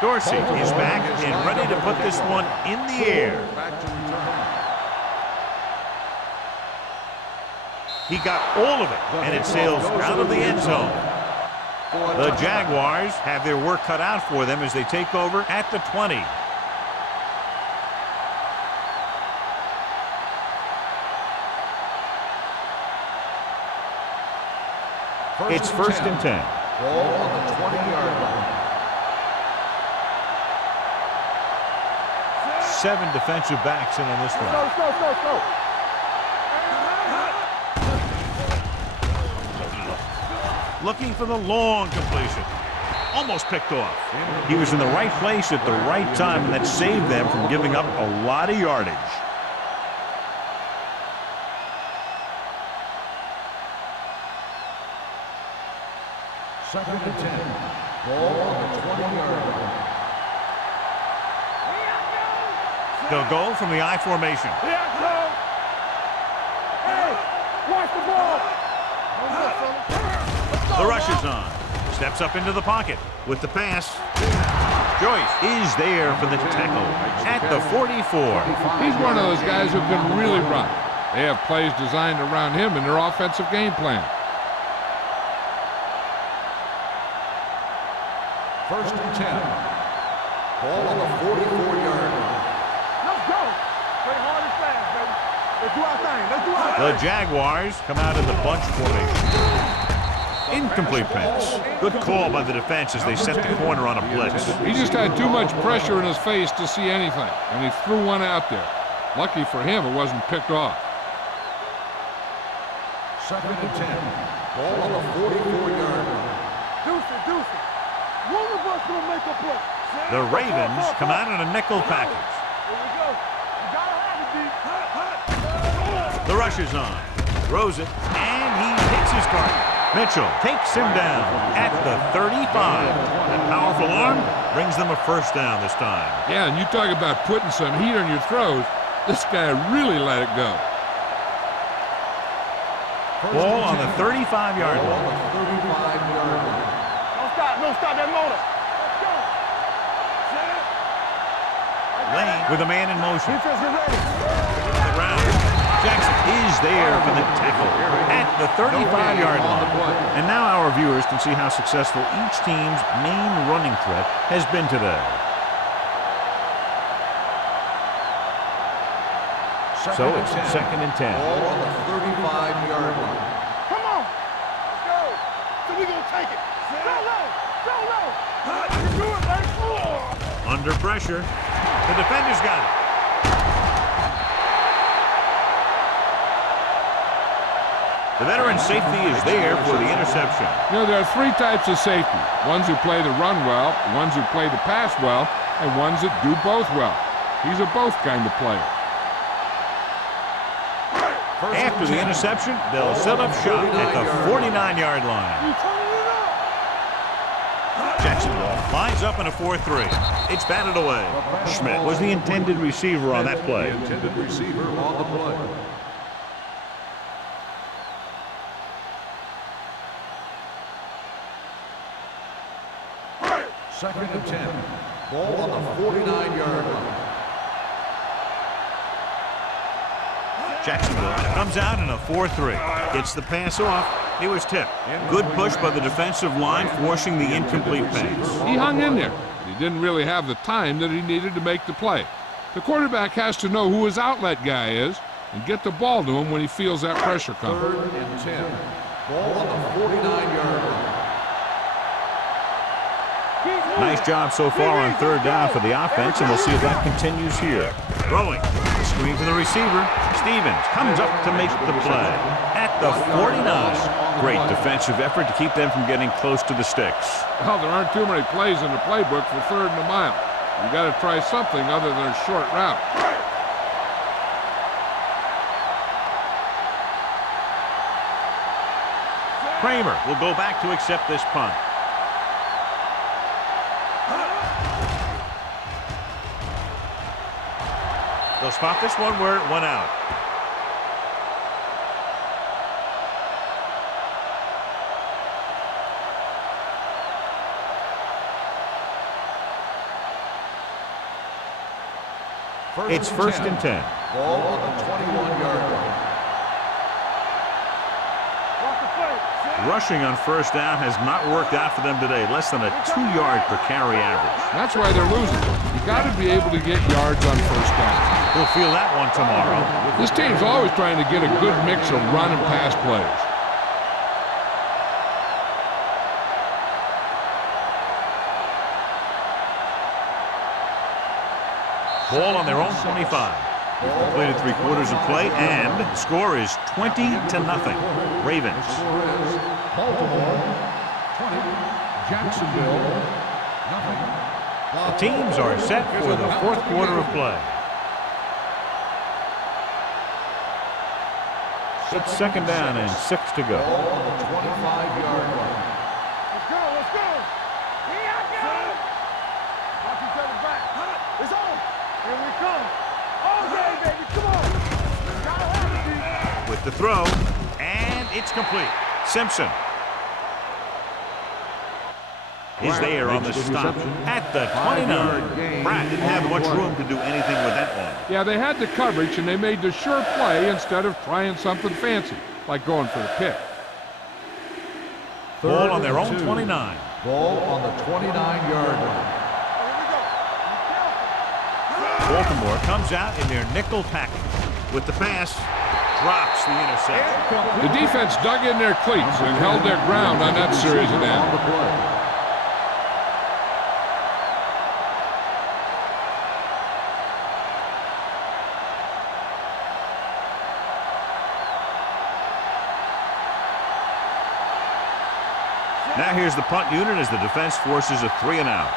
Dorsey is back and ready to put this one in the air. He got all of it, and it sails out of the end zone. The Jaguars have their work cut out for them as they take over at the 20. It's 1st and 10. Ball on the 20-yard line. 7 defensive backs in on this one. Go. Looking for the long completion. Almost picked off. He was in the right place at the right time, and that saved them from giving up a lot of yardage. Second and 10. Ball on the 20-yard line. They'll go from the I formation. Here I come. Hey, watch the ball. The rush is on. Steps up into the pocket with the pass. Joyce is there for the tackle at the 44. He's one of those guys who can really run. They have plays designed around him in their offensive game plan. 1st and 10. Ball on the 44-yard line. Let's go. Play hard and fast, baby. Let's do our thing. Let's do our thing. The Jaguars come out in the bunch formation. Incomplete pass. Good call by the defense as they set the corner on a blitz. He just had too much pressure in his face to see anything, and he threw one out there. Lucky for him, it wasn't picked off. 2nd and 10. Ball on the 44-yard line. Deuce. One of us will make a play. The Ravens come out in a nickel package. Here we go. You gotta have it, D. The rush is on. Throws it, and he hits his target. Mitchell takes him down at the 35. That powerful arm brings them a first down this time. Yeah, and you talk about putting some heat on your throws. This guy really let it go. Ball on the 35-yard Ball line. on the 35-yard line. Don't stop that motor. Let's go. Lane with a man in motion. Defense, get ready. The ground. Jackson is there for the tackle at the 35-yard line. And now our viewers can see how successful each team's main running threat has been today. So it's 2nd and 10. Ball on the 35-yard line. Come on. Let's go. So we're going to take it. Go low. You do it, man. Oh. Under pressure. The defender's got it. The veteran safety is there for the interception. You know, there are 3 types of safety. Ones who play the run well, ones who play the pass well, and ones that do both well. He's a both kind of player. After the interception, they'll set up shop at the 49-yard line. You turning it up. Jackson lines up in a 4-3. It's batted away. Schmidt was the intended receiver on that play. Intended receiver on the play. Second and 10. Ball on the 49-yard line. Jacksonville comes out in a 4-3. Gets the pass off. He was tipped. Good push by the defensive line, forcing the incomplete pass. He hung in there. He didn't really have the time that he needed to make the play. The quarterback has to know who his outlet guy is and get the ball to him when he feels that pressure coming. Third and 10. Ball on the 49-yard line. Nice job so far on third down for the offense, and we'll see if that continues here. Throwing. Screen for the receiver. Stevens comes up to make the play at the 49. Great defensive effort to keep them from getting close to the sticks. Well, there aren't too many plays in the playbook for third and a mile. You got to try something other than a short route. Kramer will go back to accept this punt. They'll spot this one where it went out. It's first and 10. Ball on the 21-yard line. Rushing on first down has not worked out for them today. Less than a 2-yard per carry average. That's why they're losing. You got to be able to get yards on first down. We'll feel that one tomorrow. This team's always trying to get a good mix of run and pass plays. Ball on their own 25. They've completed 3/4 of play, and the score is 20-0. Ravens. Baltimore 20, Jacksonville nothing. The teams are set for the 4th quarter of play. It's second down and 6 to go. Ball on the 25-yard line. Let's go, let's go. Here I go. Watch each other back. It's on. Here we come. Okay, baby, come on. Gotta have it. With the throw, and it's complete. Simpson is there on the stop at the 29. Pratt didn't have much room to do anything with that one. Yeah, they had the coverage, and they made the sure play instead of trying something fancy, like going for the pick. Ball on their own 29. Ball on the 29-yard line. Baltimore comes out in their nickel package. With the pass, drops the interception. The defense dug in their cleats and held their ground on that series of downs. Now here's the punt unit as the defense forces a 3-and-out.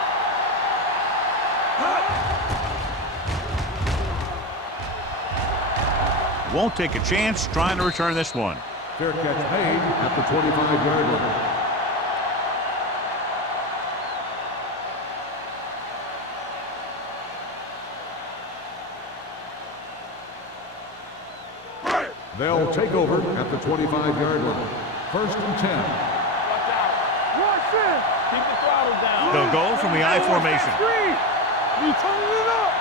Won't take a chance trying to return this one. Fair catch made at the 25-yard line. They'll take over at the 25-yard line. First and 10. Keep the throttle down. They'll go from the I formation. You turning it up.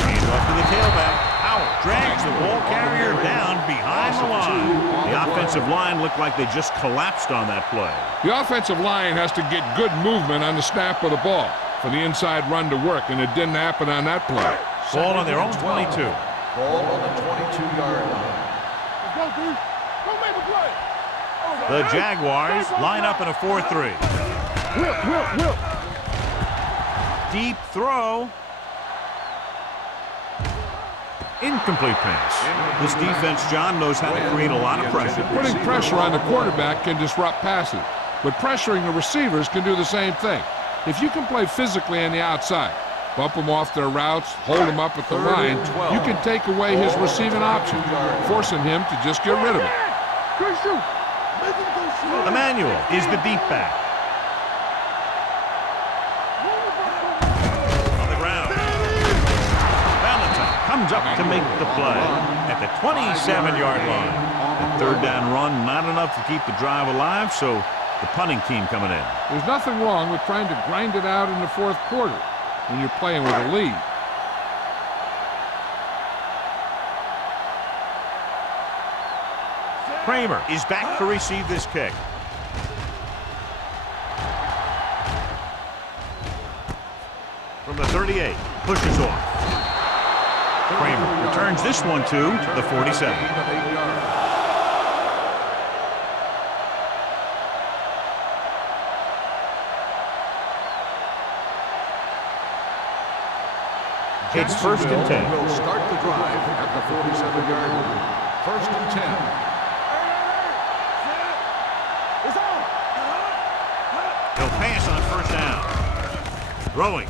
Hands off to the tailback. Howell drags the ball carrier down behind the line. The offensive line looked like they just collapsed on that play. The offensive line has to get good movement on the snap of the ball for the inside run to work, and it didn't happen on that play. Ball on their own 22. Ball on the 22-yard line. Let's go, dude. Go make a play. The Jaguars line up in a 4-3. Whip. Deep throw. Incomplete pass. This defense, John, knows how to create a lot of pressure. Putting pressure on the quarterback can disrupt passes, but pressuring the receivers can do the same thing. If you can play physically on the outside, bump them off their routes, hold them up at the line, you can take away his receiving options, forcing him to just get rid of it. Good shoot. Emmanuel is the deep back. On the ground. Valentine comes up to make the play at the 27-yard line. The third down run, not enough to keep the drive alive, so the punting team coming in. There's nothing wrong with trying to grind it out in the fourth quarter when you're playing with a lead. Kramer is back to receive this kick. From the 38, pushes off. Kramer returns this one to the 47. It's first and 10. Will start the drive at the 47-yard line. First and 10. He'll pass on first down. Throwing.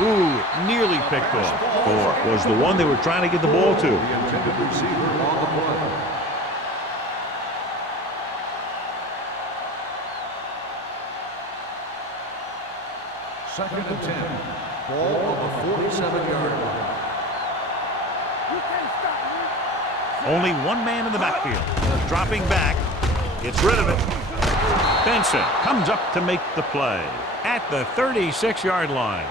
Ooh, nearly picked off. Or was the one they were trying to get the ball to. The intended receiver on the play. Second and 10. Ball on the 47-yard line. Only one man in the backfield. Dropping back. Gets rid of it. Benson comes up to make the play at the 36-yard line.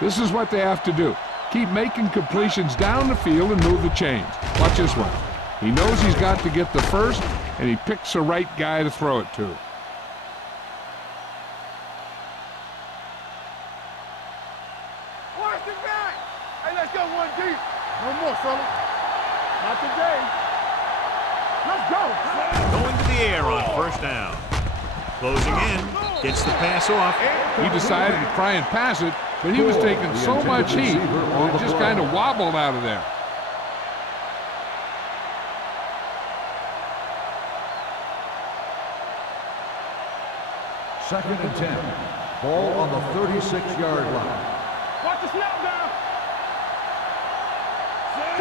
This is what they have to do. Keep making completions down the field and move the chains. Watch this one. He knows he's got to get the first, and he picks the right guy to throw it to. Watch the back. Hey, let's go one deep. No more, fella. Not today. Let's go. Going to the air on first down. Closing in. Gets the pass off. He decided to try and pass it, but he was taking so much heat, it just kind of wobbled out of there. Second and 10. Ball on the 36-yard line. Watch the snap down.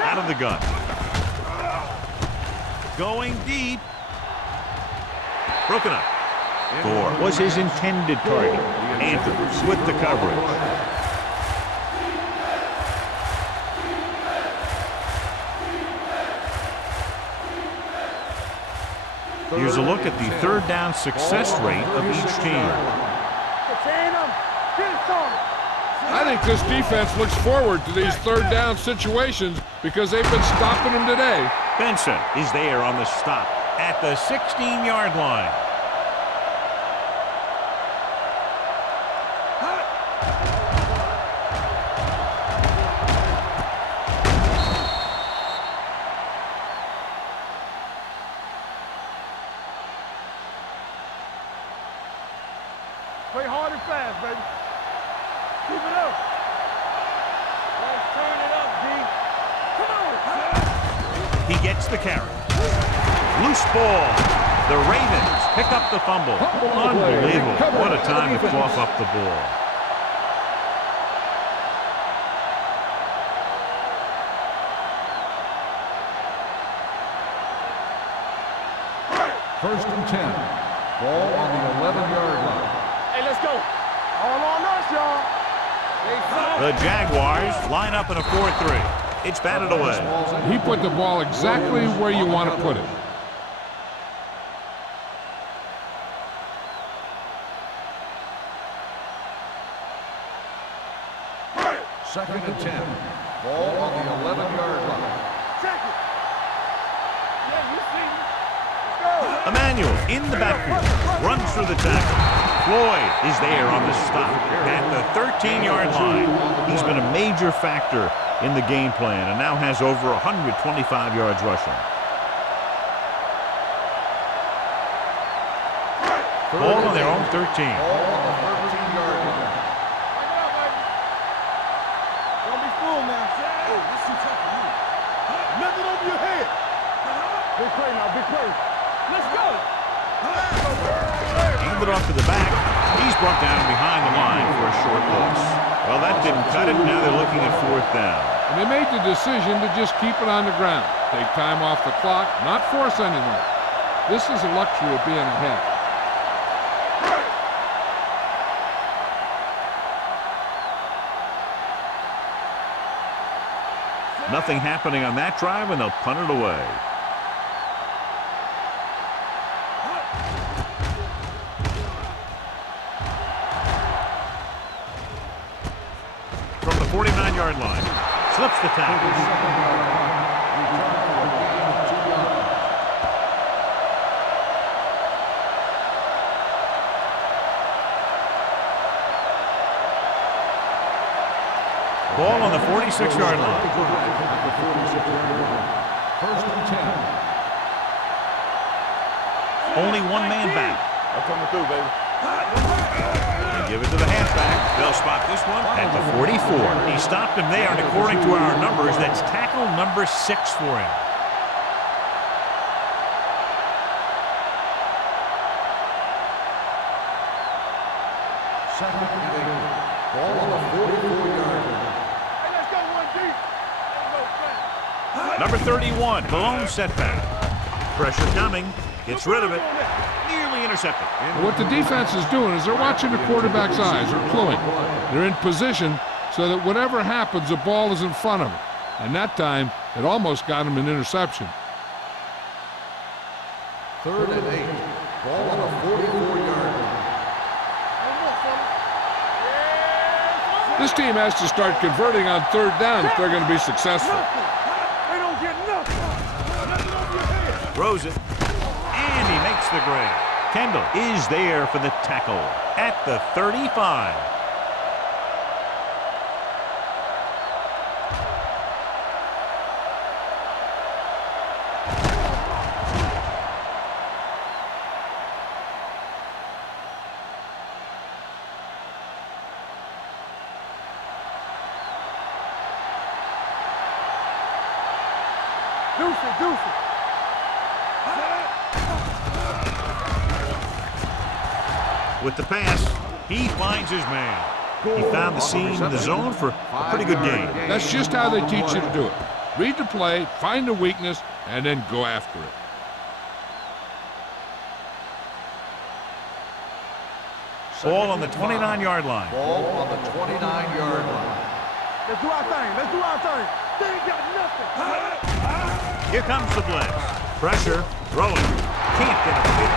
Out of the gun. Going deep. Broken up. Gore was his intended target. Andrews with the coverage. Here's a look at the third down success rate of each team. I think this defense looks forward to these third down situations because they've been stopping them today. Benson is there on the stop at the 16-yard line. Play hard and fast, baby. Keep it up. Let's turn it up, D. Come on. He gets the carry. Loose ball. The Ravens pick up the fumble. Unbelievable. What a time to cough up the ball. First and 10. Ball on the 11-yard line. Hey, let's go. All on us, y'all. The Jaguars line up in a 4-3. It's batted away. He put the ball exactly where you want to put it. Second and 10. Ball on the 11-yard line. Check it. Yeah, you see me. Let's go. Emmanuel in the backfield. Runs through the tackle. Floyd is there on the stop at the 13-yard line. He's been a major factor in the game plan and now has over 125 yards rushing. Ball on their own 13. Ball on the 13-yard line. Back it up, baby. Don't be fooled now. Oh, this too tough for you. Nothing over your head. Big play now, big play. Let's go. Handed off to the back. He's brought down behind the line for a short loss. Well, that didn't cut it. Now they're looking at fourth down. And they made the decision to just keep it on the ground. Take time off the clock, not force anything. This is the luxury of being ahead. Nothing happening on that drive, and they'll punt it away. 49-yard line. Slips the tackle. Ball on the 46-yard line. First and 10. Only one man back. I'm coming through, baby. And give it to the halfback. They'll spot this one at the 44. He stopped him there, and according to our numbers, that's tackle number 6 for him. Second and 8. Ball on the 44-yard line. Hey, let's go one deep. Let's go, Number 31, the lone setback. Pressure coming. Gets rid of it. Nearly intercepted. What the defense is doing is they're watching the quarterback's eyes. They're cluing. They're in position so that whatever happens, the ball is in front of them. And that time, it almost got him an interception. Third and 8. Ball on the 44-yard line. This team has to start converting on third down if they're going to be successful. They don't get nothing. Nothing over your head. Throws it. And he makes the grab. Kendall is there for the tackle at the 35. Deuce it. With the pass, he finds his man. He found the seam in the zone for a pretty good game. That's just how they teach you to do it. Read the play, find the weakness, and then go after it. Ball on the 29-yard line. Ball on the 29-yard line. Let's do our thing. They ain't got nothing. Here comes the blitz. Pressure, throwing. Can't get it.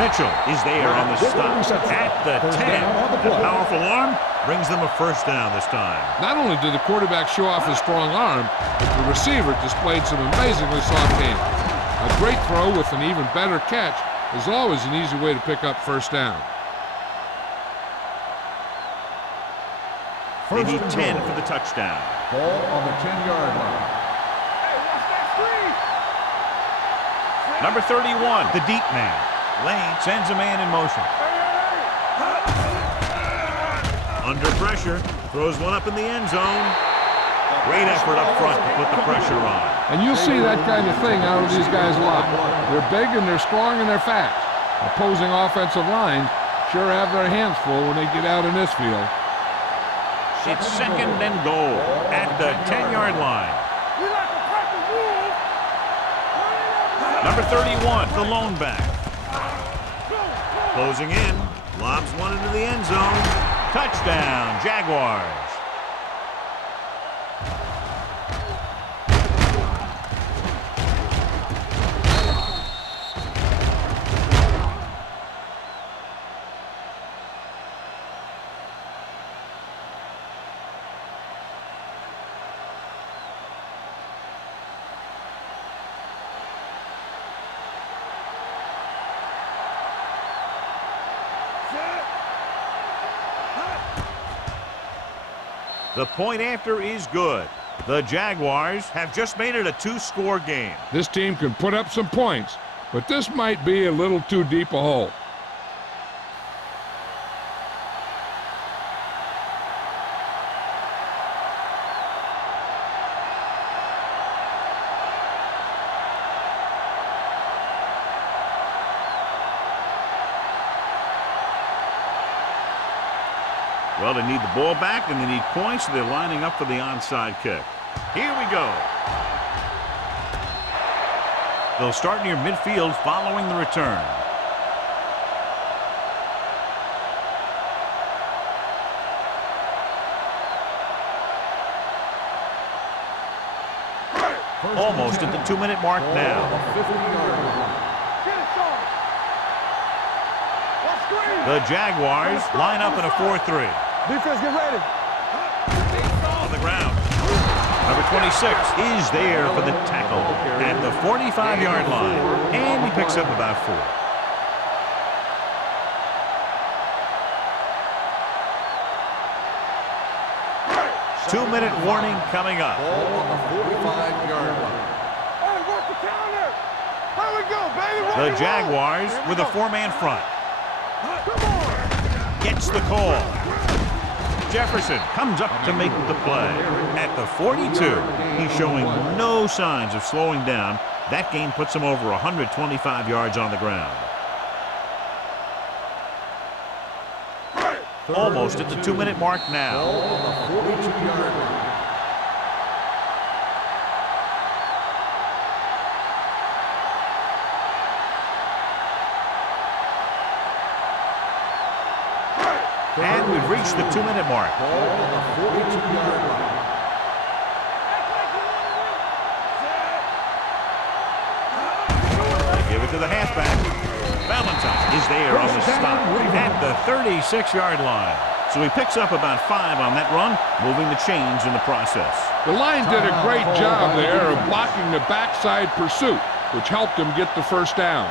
Mitchell is there on the stop at the 10. The powerful arm brings them a first down this time. Not only did the quarterback show off his strong arm, but the receiver displayed some amazingly soft hands. A great throw with an even better catch is always an easy way to pick up first down. They need 10 for the touchdown. Ball on the 10-yard line. Hey, watch that screen. Number 31, the deep man. Lane sends a man in motion. Under pressure, throws one up in the end zone. Great effort up front to put the pressure on. And you'll see that kind of thing out of these guys a lot. They're big and they're strong and they're fast. Opposing offensive lines sure have their hands full when they get out in this field. It's second and goal at the 10-yard line. We like to practice rules. Number 31, the lone back. Closing in, lobs one into the end zone. Touchdown, Jaguars. The point after is good. The Jaguars have just made it a 2-score game. This team can put up some points, but this might be a little too deep a hole. Well, they need the ball back, and they need points, so they're lining up for the onside kick. Here we go. They'll start near midfield following the return. Almost at the 2-minute mark now. The Jaguars line up in a 4-3. Defense, get ready. 26 is there for the tackle at the 45-yard line, and he picks up about 4. Two-minute warning coming up. Ball on the 45-yard line. Hey, work the counter. There we go, baby. Roll The it, Jaguars roll. with a 4-man front. Come on. Gets the call. Jefferson comes up to make the play. At the 42, he's showing no signs of slowing down. That game puts him over 125 yards on the ground. Almost at the 2-minute mark now. Ball on the 42-yard line. And we've reached the 2-minute mark. Ball on the 42-yard line. They give it to the halfback. Valentine is there on the stop at the 36-yard line. So he picks up about 5 on that run, moving the chains in the process. The line did a great job there of blocking the backside pursuit, which helped him get the first down.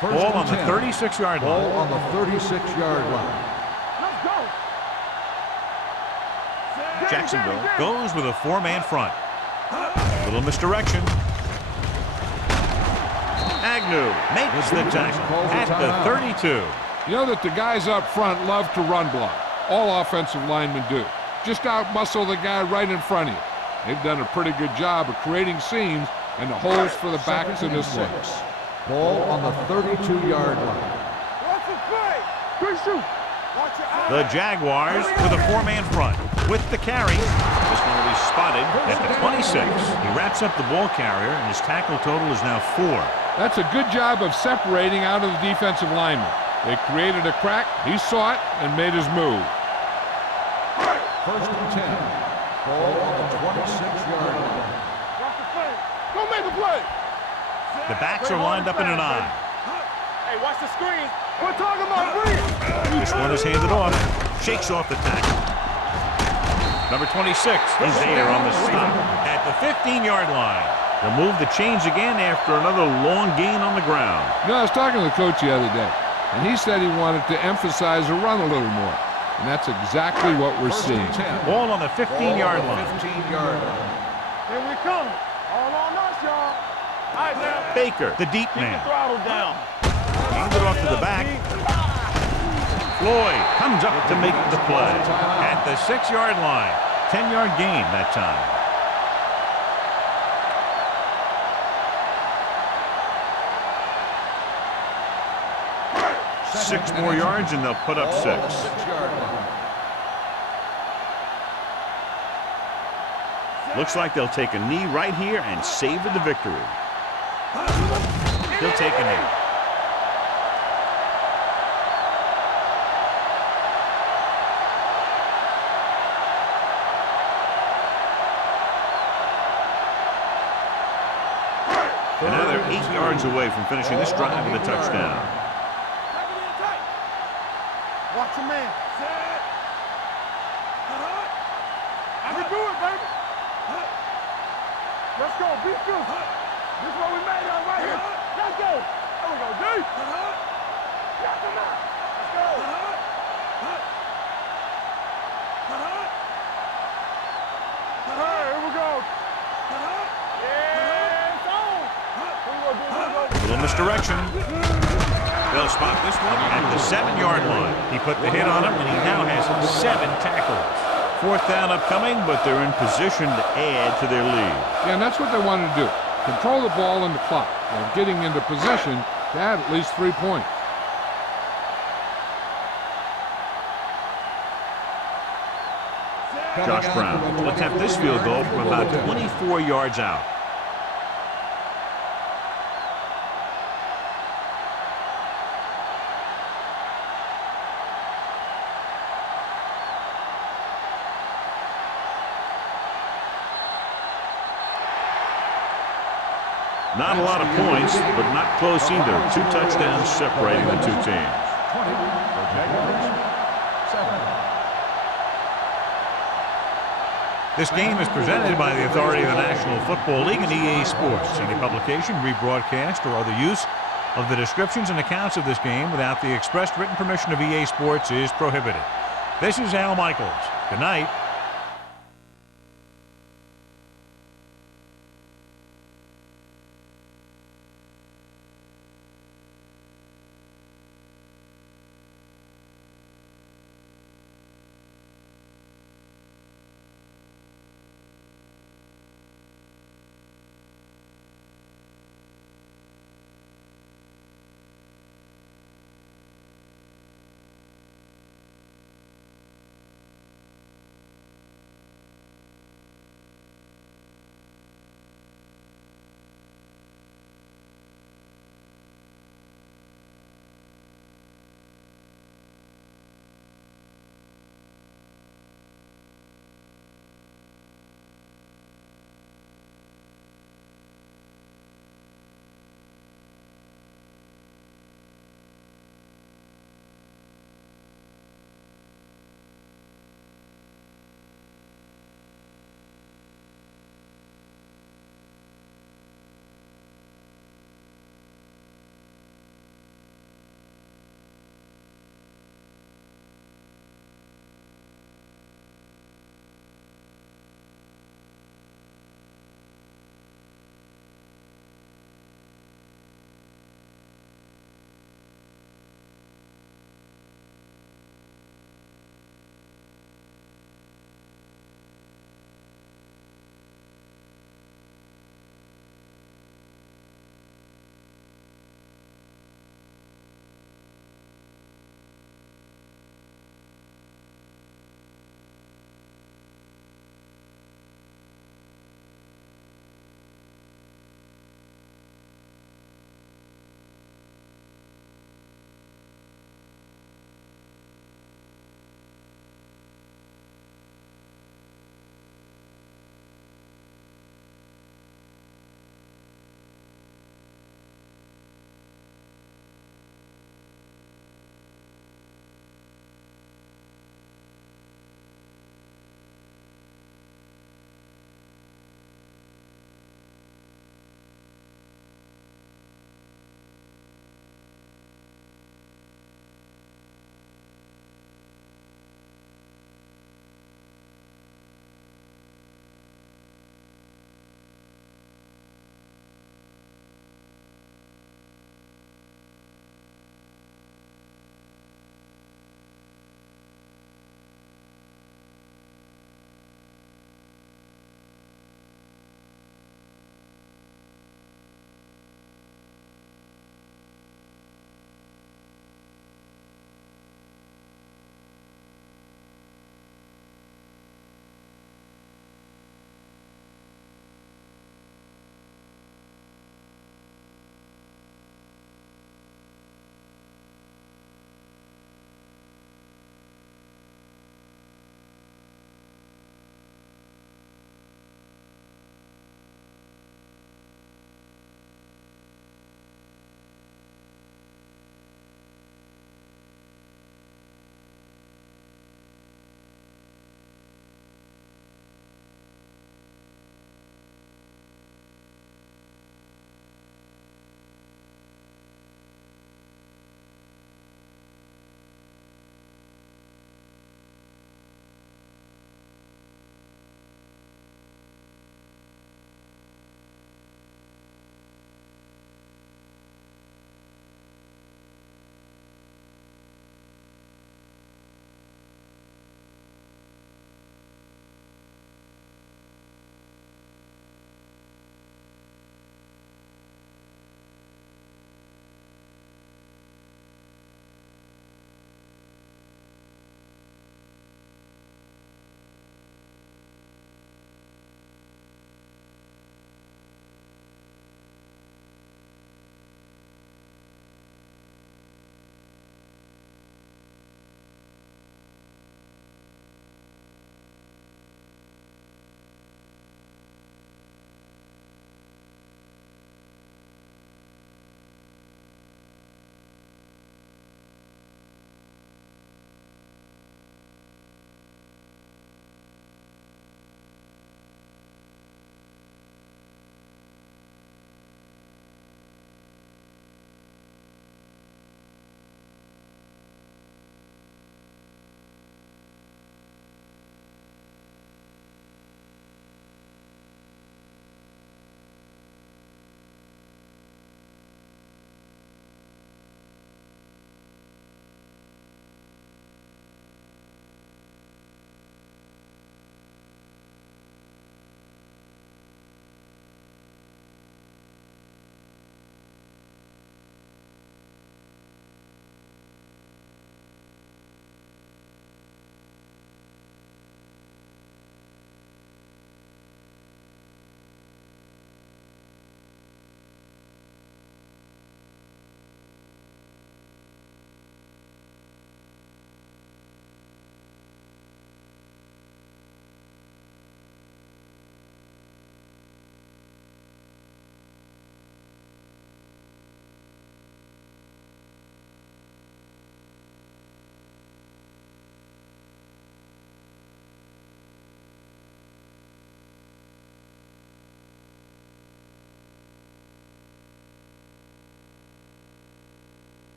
Ball on the 36-yard line. Ball on the 36-yard line. Let's go. Jacksonville goes with a 4-man front. Little misdirection. Agnew makes the tackle at the 32. You know that the guys up front love to run block. All offensive linemen do. Just out-muscle the guy right in front of you. They've done a pretty good job of creating seams and the holes for the backs in this one. Ball on the 32-yard line. Watch the play. Good shoot. Watch your eyes. The Jaguars with a 4-man front. With the carry, this one will be spotted at the 26. He wraps up the ball carrier, and his tackle total is now 4. That's a good job of separating out of the defensive lineman. They created a crack, he saw it, and made his move. First and 10. Ball on the 26-yard line. Watch the play. Go make the play. The backs are lined up in an I. Hey, watch the screen. We're talking about bring. This one is handed off. Shakes off the tackle. Number 26 is there on the stop at the 15-yard line. They'll move the chains again after another long gain on the ground. You know, I was talking to the coach the other day, and he said he wanted to emphasize the run a little more. And that's exactly what we're First seeing. and 10. Ball on the 15-yard Ball on line. the 15-yard line. Here we come. All on us, y'all. All right, now. Baker, the deep Keep the man. throttle down. Hands it off to the back. Floyd comes up to make the play at the 6-yard line. 10-yard gain that time. Six more yards and they'll put up 6. Ball on the 6-yard line. Looks like they'll take a knee right here and savor the victory. He'll take a knee. And now they're 8 yards away from finishing this drive with a touchdown. Watch your man. Set. I can do it, baby. Let's go. Be good. This is what we made of right here. Let's go. There we go, D. Got them out. Let's go. Here we go. Yeah, it's on. Here we go, Little misdirection. They'll spot this one at the 7-yard line. He put the hit on him, and he now has 7 tackles. 4th down upcoming, but they're in position to add to their lead. Yeah, and that's what they wanted to do. Control the ball and the clock while getting into position to add at least 3 points. Josh Brown will attempt this field goal from about 24 yards out. Not a lot of points, but not close either. 2 touchdowns separating the two teams. 20 for Jaguars. 7. This game is presented by the authority of the National Football League and EA Sports. Any publication, rebroadcast, or other use of the descriptions and accounts of this game without the expressed written permission of EA Sports is prohibited. This is Al Michaels. Good night.